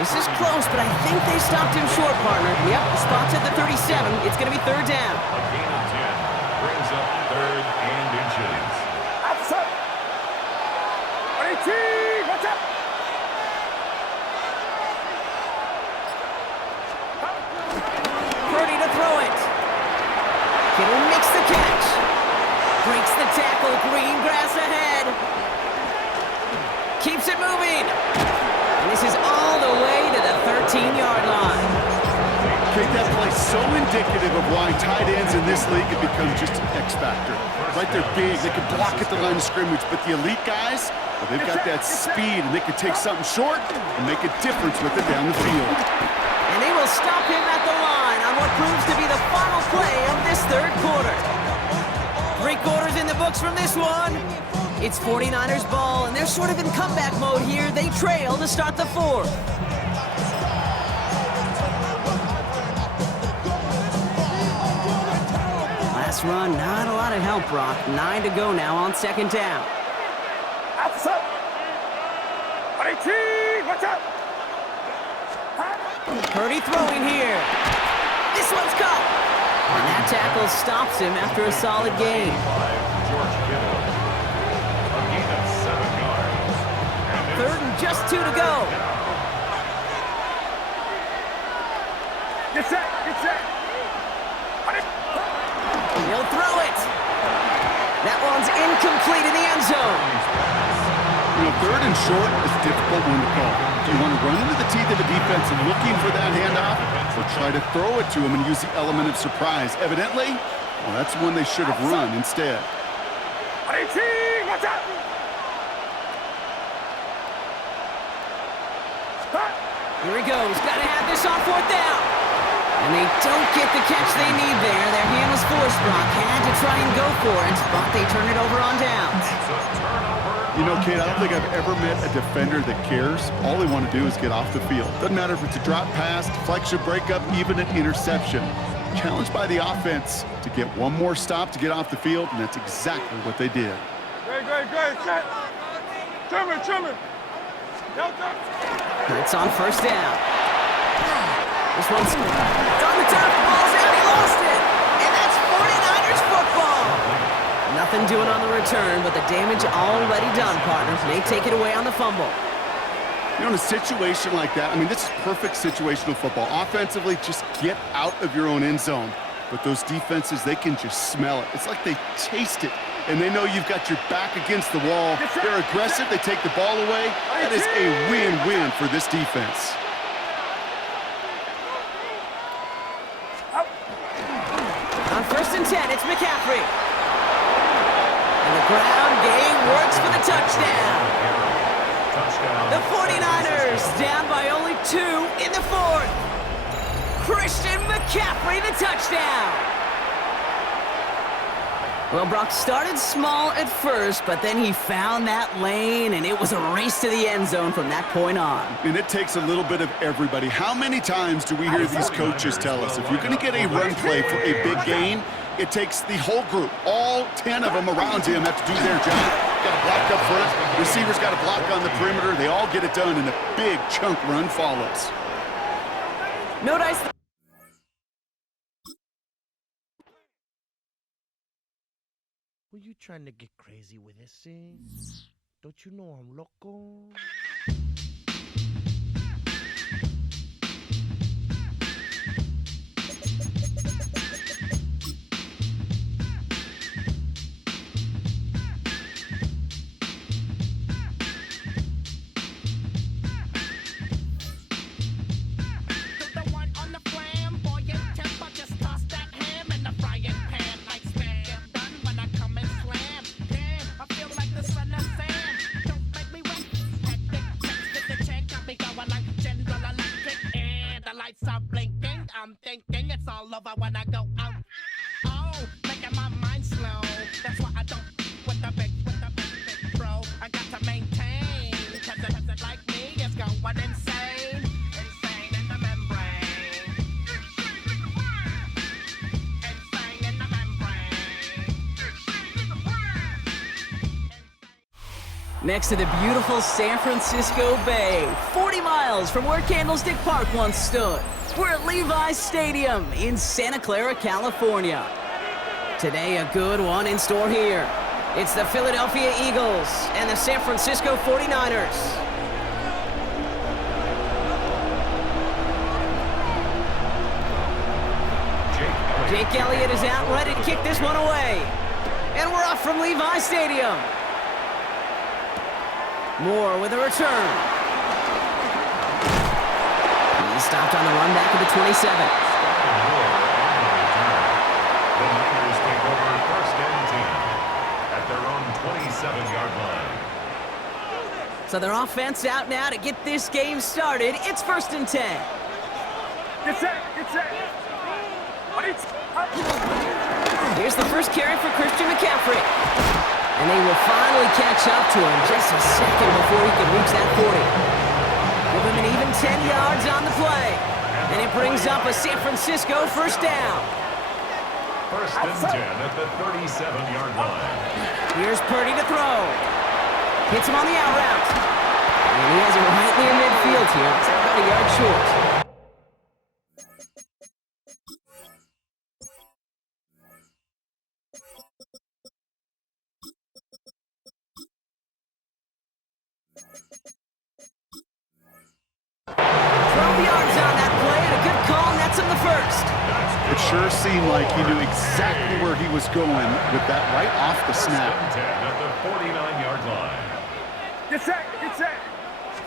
This is close, but I think they stopped him short, partner. Yep, the spot's at the 37. It's going to be 3rd down. A gain of 10 brings up 3rd and inches. Outside. 18. Watch out. Purdy to throw it. Kittle makes the catch. Breaks the tackle, green grass ahead. Keeps it moving. And this is all the way to the 13-yard line. Kate, that play so indicative of why tight ends in this league have become just an X factor. Right, they're big, they can block at the line of scrimmage, but the elite guys, well, they've got that speed, and they can take something short and make a difference with it down the field. And they will stop him at the line on what proves to be the final play of this 3rd quarter. 3 quarters in the books from this one. It's 49ers ball, and they're sort of in comeback mode here. They trail to start the 4th. Last run, not a lot of help, Brock. 9 to go now on 2nd down. Outside. 18. Watch out. Purdy throwing here. This one's caught. And that tackle stops him after a solid gain. George Kittle. A gain of 7 yards. 3rd and just 2 to go. Get set. He'll throw it. That one's incomplete in the end zone. You know, 3rd and short is a difficult one to call. Do you want to run into the teeth of the defense and looking for that handoff, or try to throw it to him and use the element of surprise? Evidently, well, that's one they should have run instead. 18. Watch out. Here he goes. Got to have this on 4th down. And they don't get the catch they need there. Their hand was forced, Brock. Had to try and go for it, but they turn it over on downs. It's a turnover You know, Kate, I don't think I've ever met a defender that cares. All they want to do is get off the field. Doesn't matter if it's a drop pass, deflection, breakup, even an interception. Challenged by the offense to get one more stop to get off the field, and that's exactly what they did. Great, set. Trimmer. It's on first down. This one's it's on the top, the ball's out, he lost it! And that's 49ers football! Nothing doing on the return, but the damage already done, partners. They take it away on the fumble. You know, in a situation like that, I mean, this is perfect situational football. Offensively, just get out of your own end zone. But those defenses, they can just smell it. It's like they taste it, and they know you've got your back against the wall. They're aggressive. They take the ball away. That is a win-win for this defense. On first and 10, it's McCaffrey. And the ground game works for the touchdown. The 49ers down by only 2 in the fourth. Christian McCaffrey, the touchdown. Well, Brock started small at first, but then he found that lane, and it was a race to the end zone from that point on. And it takes a little bit of everybody. How many times do we hear these coaches tell us, if you're going to get a run play for a big gain, it takes the whole group, all 10 of them around him have to do their job. Got to block up front, receivers got to block on the perimeter. They all get it done, and a big chunk run follows. No dice. Were you trying to get crazy with this thing? Don't you know I'm loco? I'm thinking it's all over when I go out. Oh, making my mind slow. That's why I don't with the big bro. I got to maintain. Cause it like me is going insane. Insane in the membrane. Insane in the membrane. Next to the beautiful San Francisco Bay, 40 miles from where Candlestick Park once stood. We're at Levi's Stadium in Santa Clara, California. Today, a good one in store here. It's the Philadelphia Eagles and the San Francisco 49ers. Jake Elliott is out, ready to kick this one away. And we're off from Levi's Stadium. Moore with a return. He stopped on the run back of the 27. The Niners take over first and 10 at their own 27-yard line. So their offense out now to get this game started. It's first and 10. Get set. Here's the first carry for Christian McCaffrey. And they will finally catch up to him just a second before he can reach that 40. Give him an even 10 yards on the play. And it brings up a San Francisco first down. First and 10 at the 37-yard line. Here's Purdy to throw. Hits him on the out route. And he has it right near midfield here. It's about a yard short. It sure seemed like he knew exactly where he was going with that right off the snap. 10 at the 49-yard line. Get set.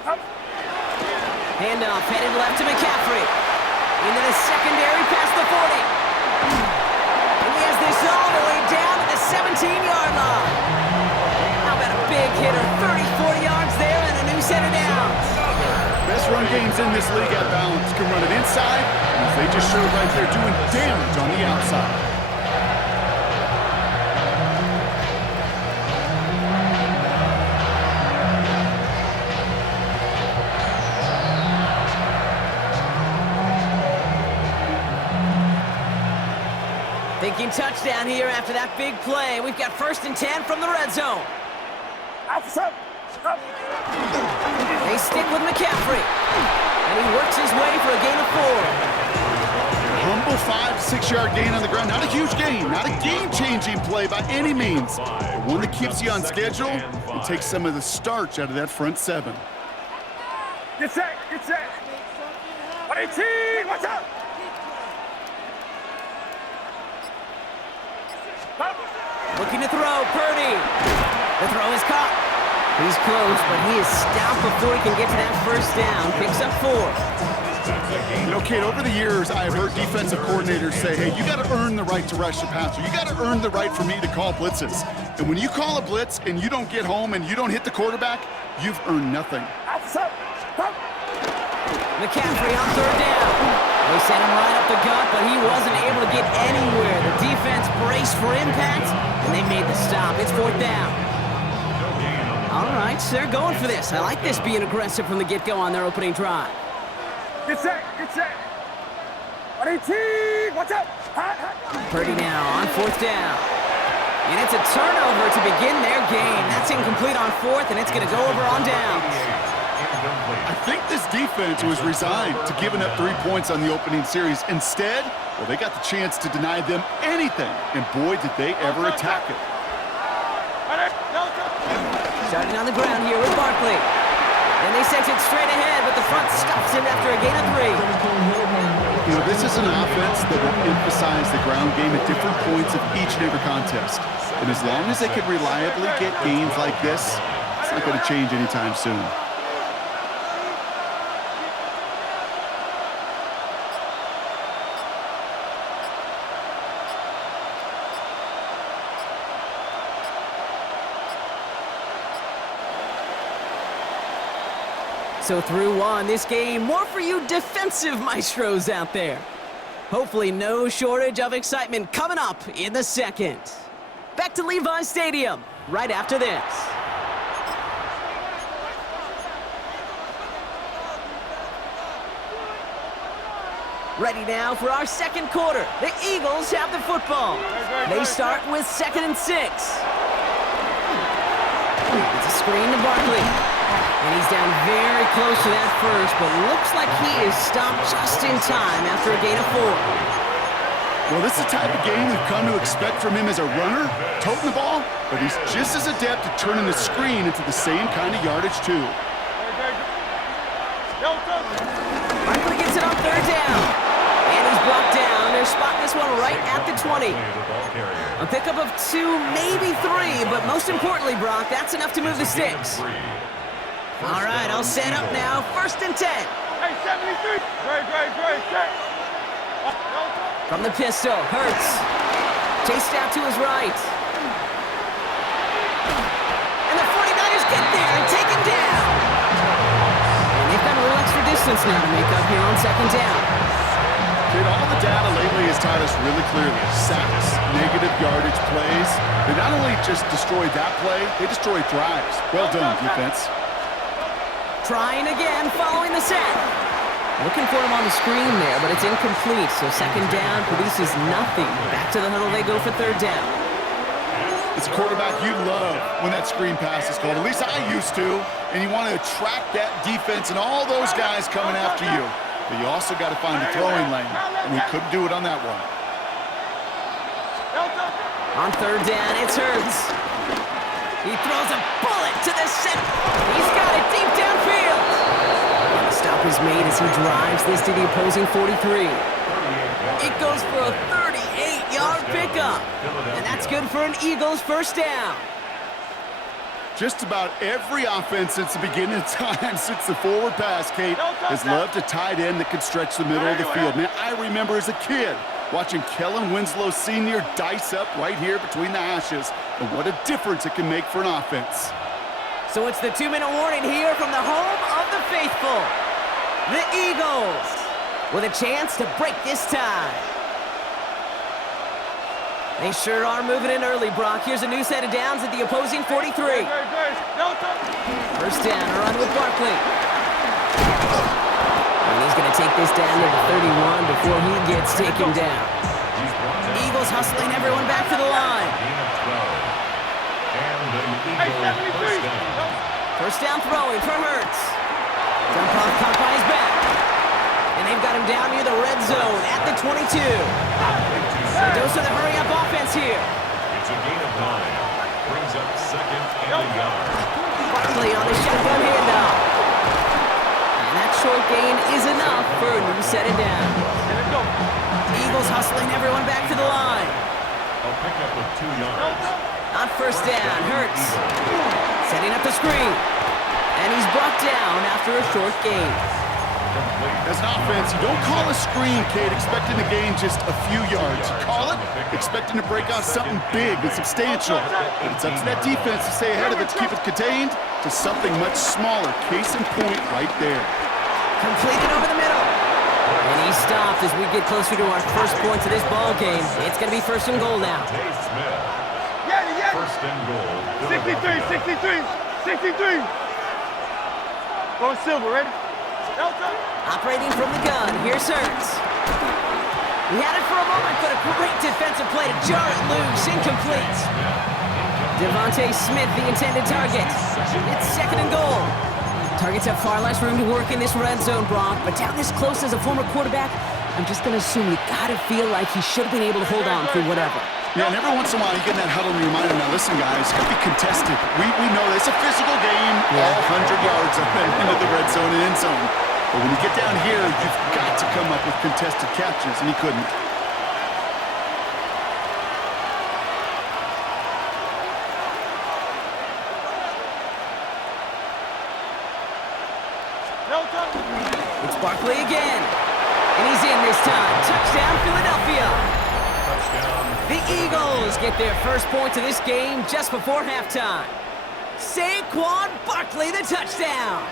Up. Handoff headed left to McCaffrey. Into the secondary past the 40. And he has this all the way down to the 17-yard line. How about a big hitter, 30, 40 yards there and a new set of downs. Best run games in this league at balance. Can run it inside, and they just showed right there doing damage on the outside. Thinking touchdown here after that big play. We've got 1st and 10 from the red zone. They stick with McCaffrey. And he works his way for a gain of 4. Humble 5 to 6 yard gain on the ground. Not a huge gain, not a game-changing play by any means. But one that keeps you on schedule and takes some of the starch out of that front 7. Get set, get set. 118, watch out. Looking to throw, Purdy. The throw is caught. He's close, but he is stopped before he can get to that 1st down. Picks up 4. You know, Kate, over the years, I have heard defensive coordinators say, hey, you got to earn the right to rush the passer. You got to earn the right for me to call blitzes. And when you call a blitz and you don't get home and you don't hit the quarterback, you've earned nothing. McCaffrey on 3rd down. They sent him right up the gut, but he wasn't able to get anywhere. The defense braced for impact, and they made the stop. It's 4th down. All right, so they're going for this. I like this being aggressive from the get-go on their opening drive. Get set, get set. 118, watch out. Purdy now on 4th down. And it's a turnover to begin their game. That's incomplete on 4th, and it's going to go over on downs. I think this defense was resigned to giving up 3 points on the opening series. Instead, well, they got the chance to deny them anything, and boy, did they ever attack it. Starting on the ground here with Barkley. And they sent it straight ahead, but the front stops him after a gain of 3. You know, this is an offense that will emphasize the ground game at different points of each and every contest. And as long as they can reliably get gains like this, it's not going to change anytime soon. So through 1, this game, more for you defensive maestros out there. Hopefully no shortage of excitement coming up in the 2nd. Back to Levi Stadium right after this. Ready now for our 2nd quarter. The Eagles have the football. They start with 2nd and 6. It's a screen to Barkley. And he's down very close to that 1st, but looks like he is stopped just in time after a gain of 4. Well, this is the type of game we've come to expect from him as a runner, toting the ball, but he's just as adept at turning the screen into the same kind of yardage, too. Barkley gets it on 3rd down. And he's brought down. They're spotting this one right at the 20. A pickup of 2, maybe 3, but most importantly, Brock, that's enough to move the sticks. All right, I'll set up now. 1st and 10. Hey, 73. Great, check. From the pistol, Hurts. Chased out to his right. And the 49ers get there and take him down. And they've got a little extra distance now to make up here on 2nd down. Dude, all the data lately has taught us really clearly. Sacks, negative yardage plays. They not only just destroyed that play, they destroyed drives. Well done, defense. Trying again, following the set. Looking for him on the screen there, but it's incomplete. So 2nd down produces nothing. Back to the huddle they go for 3rd down. It's a quarterback you love when that screen pass is called. At least I used to. And you want to attract that defense and all those guys coming after you. But you also got to find the throwing lane. And we couldn't do it on that one. On 3rd down, it's Hurts. He throws a bullet to the center. He's got it deep downfield. And the stop is made as he drives this to the opposing 43. It goes for a 38-yard pickup. And that's good for an Eagles 1st down. Just about every offense since the beginning of time, since the forward pass, Kate, has loved a tight end that can stretch the middle of the field. Man, I remember as a kid watching Kellen Winslow Sr. dice up right here between the hashes. And what a difference it can make for an offense. So it's the 2-minute warning here from the home of the faithful. The Eagles with a chance to break this tie. They sure are moving in early, Brock. Here's a new set of downs at the opposing 43. 1st down, a run with Barkley. And he's going to take this down to the 31 before he gets taken down. Eagles hustling everyone back to the line. Gain of 12. And an Eagle first down. First down throwing for Hurts. Dump off caught by his back. And they've got him down near the red zone at the 22. Dose of the hurry-up offense here. It's a gain of 9. Brings up second and a yard. Barkley on the shotgun handoff. And that short gain is enough for a new set it down. Eagles hustling everyone back to the line. A pickup of 2 yards. On first down, Hurts. Setting up the screen. And he's brought down after a short gain. As an offense, you don't call a screen, Kate, expecting to gain just a few yards. You call it expecting to break out something big and substantial. But it's up to that defense to stay ahead of it, to keep it contained to something much smaller. Case in point right there. Completed over the middle. And he stopped as we get closer to our first points of this ball game. It's going to be first and goal now. Smith. First and goal. 63. Going Silver, ready? Operating from the gun, here's Hurts. He had it for a moment, but a great defensive play to jar it loose, incomplete. Devontae Smith, the intended target. It's second and goal. Targets have far less room to work in this red zone, Brock, but down this close as a former quarterback, I'm just going to assume you got to feel like he should have been able to hold on through whatever. Yeah, and every once in a while you get in that huddle and you remind them, now listen guys, it's going to be contested. We know it's a physical game, all 100 yards up and into the red zone and end zone. But when you get down here, you've got to come up with contested catches, and he couldn't. It's Barkley again. And he's in this time. Touchdown, Philadelphia. The Eagles get their first points of this game just before halftime. Saquon Barkley, the touchdown.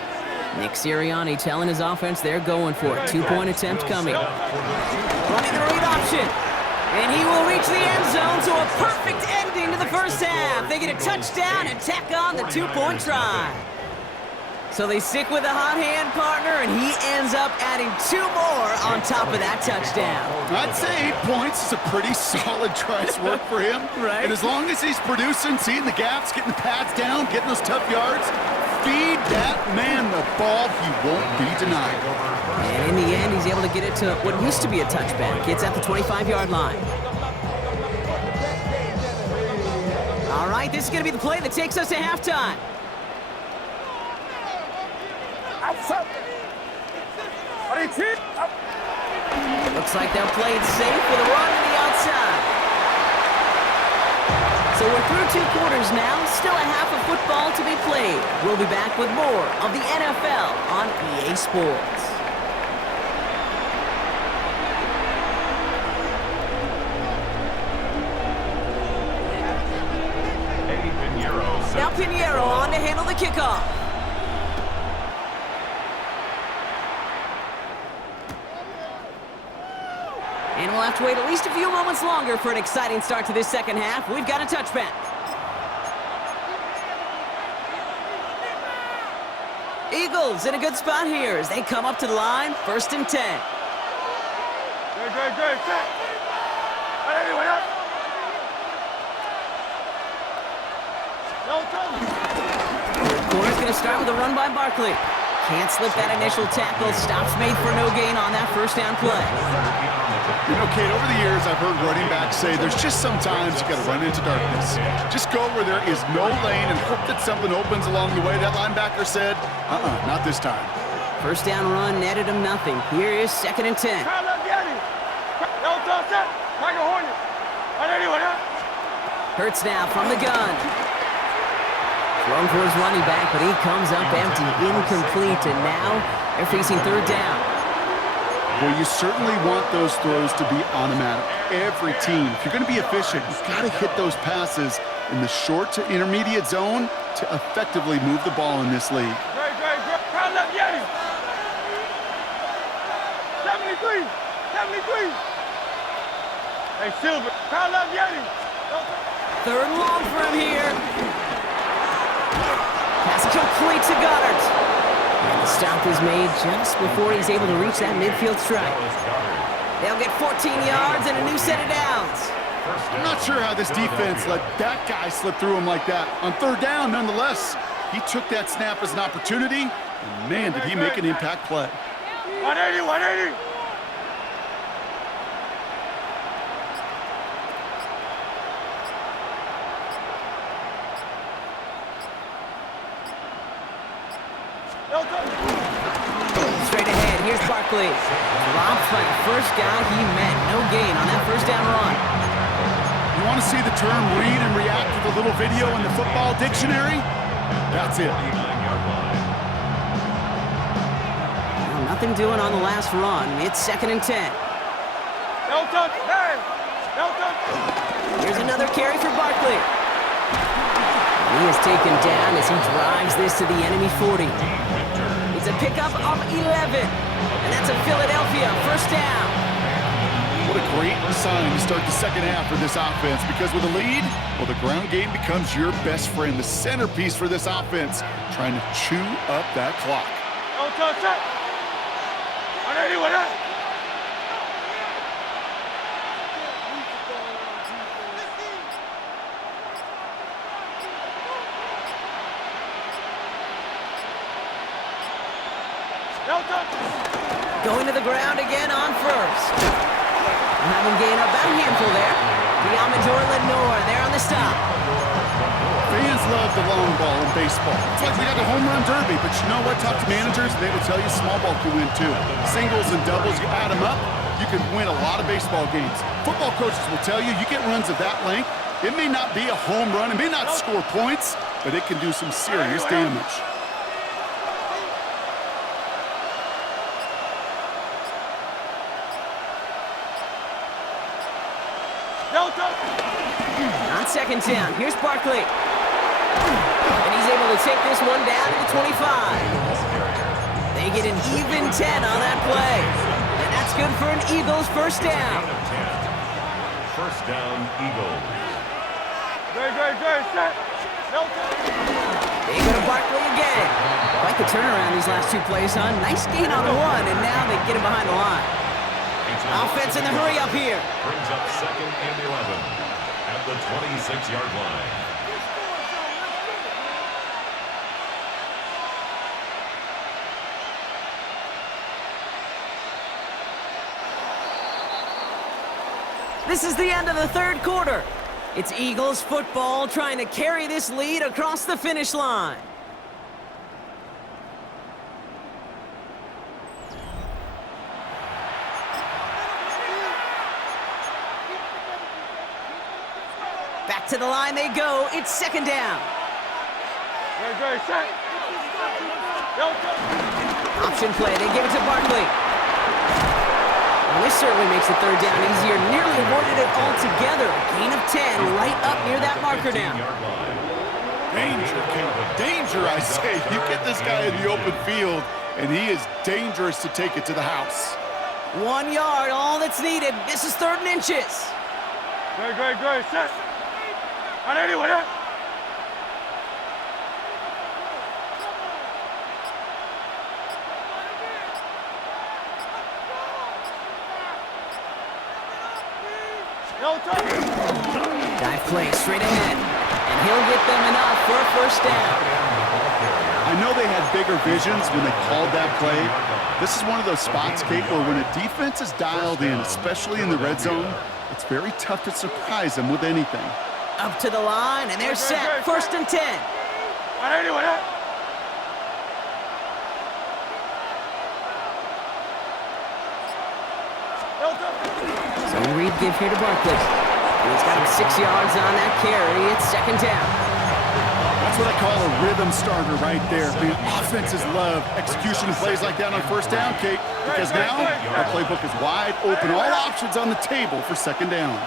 Nick Sirianni telling his offense they're going for it. 2-point attempt coming. Running the read option. And he will reach the end zone, so a perfect ending to the first half. They get a touchdown and tack on the 2-point try. So they stick with the hot hand partner, and he ends up adding 2 more on top of that touchdown. I'd say 8 points is a pretty solid try's work for him. Right. And as long as he's producing, seeing the gaps, getting the pads down, getting those tough yards, feed that man the ball, he won't be denied. And in the end, he's able to get it to what used to be a touchback. It's at the 25-yard line. All right, this is going to be the play that takes us to halftime. Looks like they'll play it safe with a run to the outside. So we're through 2 quarters now, still a half of football to be played. We'll be back with more of the NFL on EA Sports. Now Pinheiro on to handle the kickoff. And we'll have to wait at least a few moments longer for an exciting start to this second half. We've got a touchback. Eagles in a good spot here as they come up to the line, first and 10. Corner's going to start with a run by Barkley. Can't slip that initial tackle. Stops made for no gain on that first down play. You know, Kate, over the years, I've heard running backs say there's just sometimes you got to run into darkness. Just go where there is no lane and hope that something opens along the way. That linebacker said, not this time. First down run netted him nothing. Here is second and 10. Hurts now from the gun. Thrown for his running back, but he comes up empty, incomplete, and now they're facing third down. Well, you certainly want those throws to be automatic. Every team, if you're going to be efficient, you've got to hit those passes in the short to intermediate zone to effectively move the ball in this league. 73. Hey, Silver, crowd love Yeti. Third and long for him here. Pass complete to Goddard. And the stop is made just before he's able to reach that midfield strike. They'll get 14 yards and a new set of downs. I'm not sure how this defense let that guy slip through him like that. On third down, nonetheless, he took that snap as an opportunity, and man, did he make an impact play. 180, 180. Straight ahead, here's Barkley. Dropped by the first guy he met. No gain on that first down run. You want to see the term read and react with a little video in the football dictionary? That's it. Well, nothing doing on the last run. It's 2nd and 10. No touch, hey! No touch! Here's another carry for Barkley. He is taken down as he drives this to the enemy 40. It's a pickup of 11, and that's a Philadelphia first down. What a great sign to start the second half for this offense, because with a lead, well, the ground game becomes your best friend, the centerpiece for this offense, trying to chew up that clock. No touch, 180, 180. Going to the ground again on first. Have him gain up about a handful there. The Amador Lenore there on the stop. Fans love the long ball in baseball. It's like we got the home run derby, but you know what? Talk to managers, they will tell you small ball can win too. Singles and doubles, you add them up, you can win a lot of baseball games. Football coaches will tell you, you get runs of that length, it may not be a home run, it may not score points, but it can do some serious damage. On 2nd down, here's Barkley. And he's able to take this one down to the 25. They get an even 10 on that play. And that's good for an Eagles first down. First down, Eagles. Good, set. No touch. They go to Barkley again. Like the turnaround these last two plays, huh? Nice gain on one, and now they get him behind the line. Offense in the hurry up here. Brings up 2nd and 11 at the 26-yard line. This is the end of the third quarter. It's Eagles football trying to carry this lead across the finish line. Back to the line they go. It's 2nd down. Good, set. No touch. Option play. They give it to Barkley. Well, this certainly makes the third down easier. Nearly avoided it altogether. Gain of 10 right up near that marker now. Danger, Caleb. Danger, I say. You get this guy in the open field, and he is dangerous to take it to the house. 1 yard, all that's needed. This is 3rd and inches. Good, set. 180, 180. No touch. Dive play straight ahead, and he'll get them enough for a first down. I know they had bigger visions when they called that play. This is one of those spots, Kate, where when a defense is dialed in, especially in the red zone, it's very tough to surprise them with anything. Up to the line, and they're set. 1st and 10. 180, 180. So Reed give here to Barkley. And he's got him 6 yards on that carry. It's 2nd down. That's what I call a rhythm starter right there. The offenses love execution plays like that on first down, Kate, because now our playbook is wide open. All options on the table for 2nd down.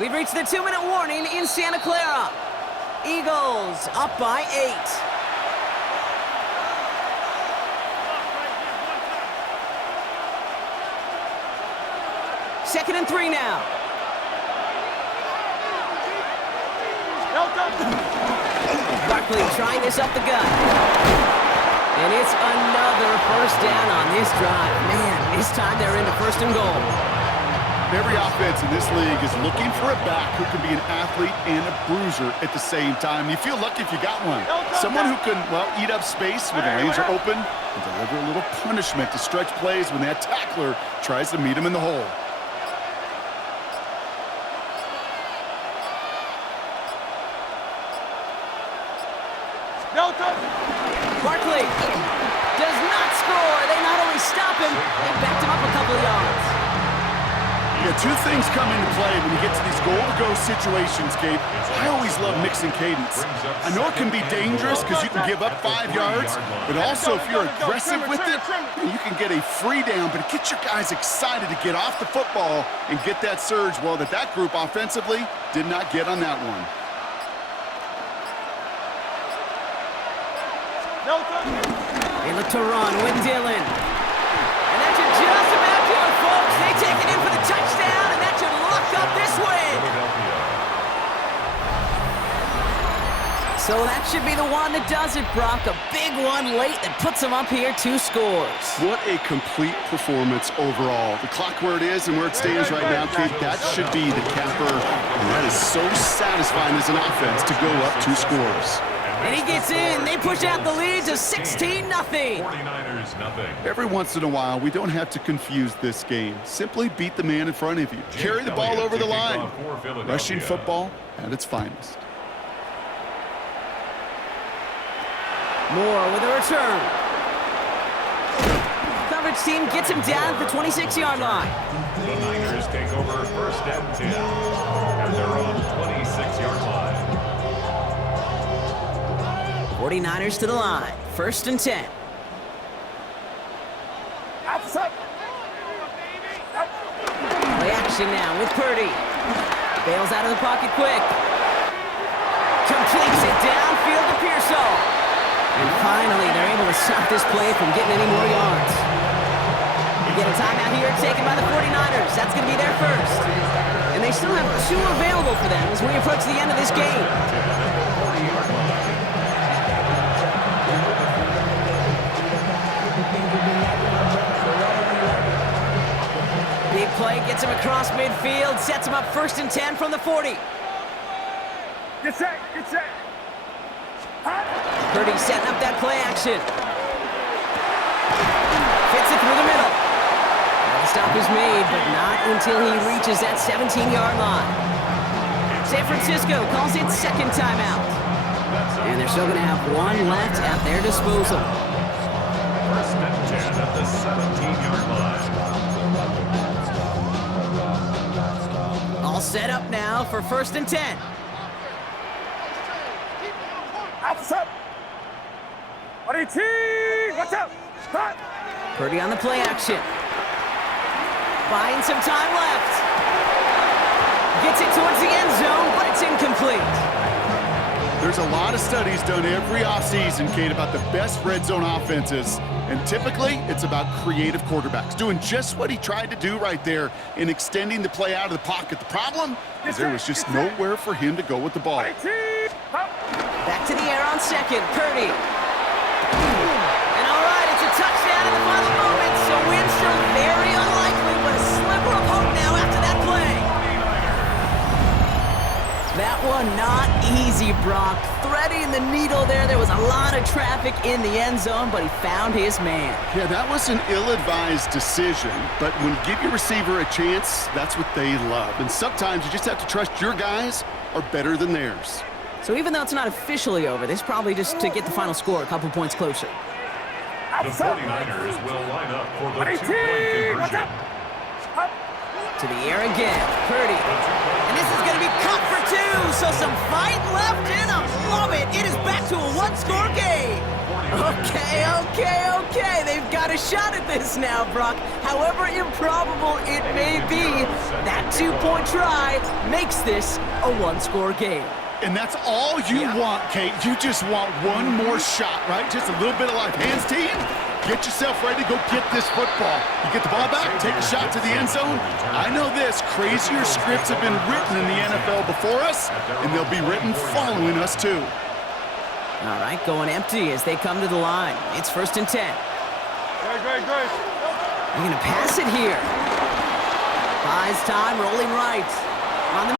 We've reached the 2-minute warning in Santa Clara. Eagles up by 8. Second and 3 now. Barkley trying this up the gut. And it's another first down on this drive. Man, this time they're into first and goal. Every offense in this league is looking for a back who can be an athlete and a bruiser at the same time. You feel lucky if you got one. Someone who can, well, eat up space when the lanes are open and deliver a little punishment to stretch plays when that tackler tries to meet him in the hole. Barkley does not score. They not only stop him, they backed him up a couple of yards. Yeah, two things come into play when you get to these goal-to-go situations, Gabe. I always love mixing cadence. I know it can be dangerous because you can give up 5 yards, but also if you're aggressive with it, you can get a free down, but it gets your guys excited to get off the football and get that surge. Well, that group offensively did not get on that one. They look to run with Dillon. And that should just about do it, folks. They take it in for the touchdown, and that should lock up this win. So that should be the one that does it, Brock. A big one late that puts them up here 2 scores. What a complete performance overall. The clock where it is and where it stands right now, Kate, that should be the capper. And that is so satisfying as an offense to go up 2 scores. And he gets in. They push out the lead to 16-0. 49ers, nothing. Every once in a while, we don't have to confuse this game. Simply beat the man in front of you. Carry the ball over the line. Rushing football at its finest. Moore with a return. Coverage team gets him down at the 26-yard line. The Niners take over first and 10 at their own 26-yard line. 49ers to the line. First and 10. Play action now with Purdy. Bails out of the pocket quick. Completes it downfield to Pearsall. And finally, they're able to stop this play from getting any more yards. We get a timeout here taken by the 49ers. That's going to be their first. And they still have 2 available for them as we approach the end of this game. Big play gets him across midfield, sets him up first and 10 from the 40. Get set, get set. Purdy setting up that play action. Fits it through the middle. The stop is made, but not until he reaches that 17-yard line. San Francisco calls it second timeout. And they're still going to have 1 left at their disposal. First and 10 at the 17-yard line. All set up now for first and 10. Watch out! Purdy on the play action. Buying some time left. Gets it towards the end zone, but it's incomplete. There's a lot of studies done every offseason, Kate, about the best red zone offenses. And typically, it's about creative quarterbacks doing just what he tried to do right there in extending the play out of the pocket. The problem is there was just nowhere for him to go with the ball. Back to the air on second, Purdy. And all right, it's a touchdown in the final moments, so win still very unlikely, but a sliver of hope now after that play. That one not easy, Brock. Threading the needle there. There was a lot of traffic in the end zone, but he found his man. Yeah, that was an ill-advised decision, but when you give your receiver a chance, that's what they love. And sometimes you just have to trust your guys are better than theirs. So even though it's not officially over, this is probably just to get the final score a couple points closer. The 49ers will line up for the 2-point conversion. To the air again, Purdy. And this is going to be cut for 2, so some fight left in him. Love it. It is back to a 1-score game. Okay. They've got a shot at this now, Brock. However improbable it may be, that 2-point try makes this a 1-score game. And that's all you want, Kate. You just want one more shot, right? Just a little bit of life. Hands team, get yourself ready to go get this football. You get the ball back, take a shot to the end zone. I know this, crazier scripts have been written in the NFL before us, and they'll be written following us too. All right, going empty as they come to the line. It's 1st and 10. Great. They're going to pass it here. Buys time, rolling right. On the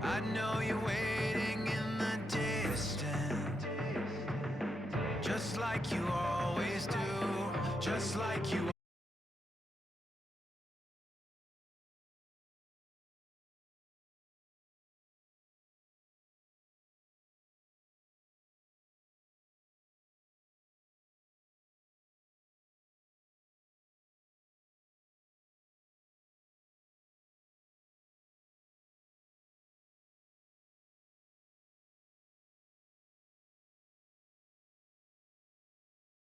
I know you're waiting in the distance, just like you always do, just like you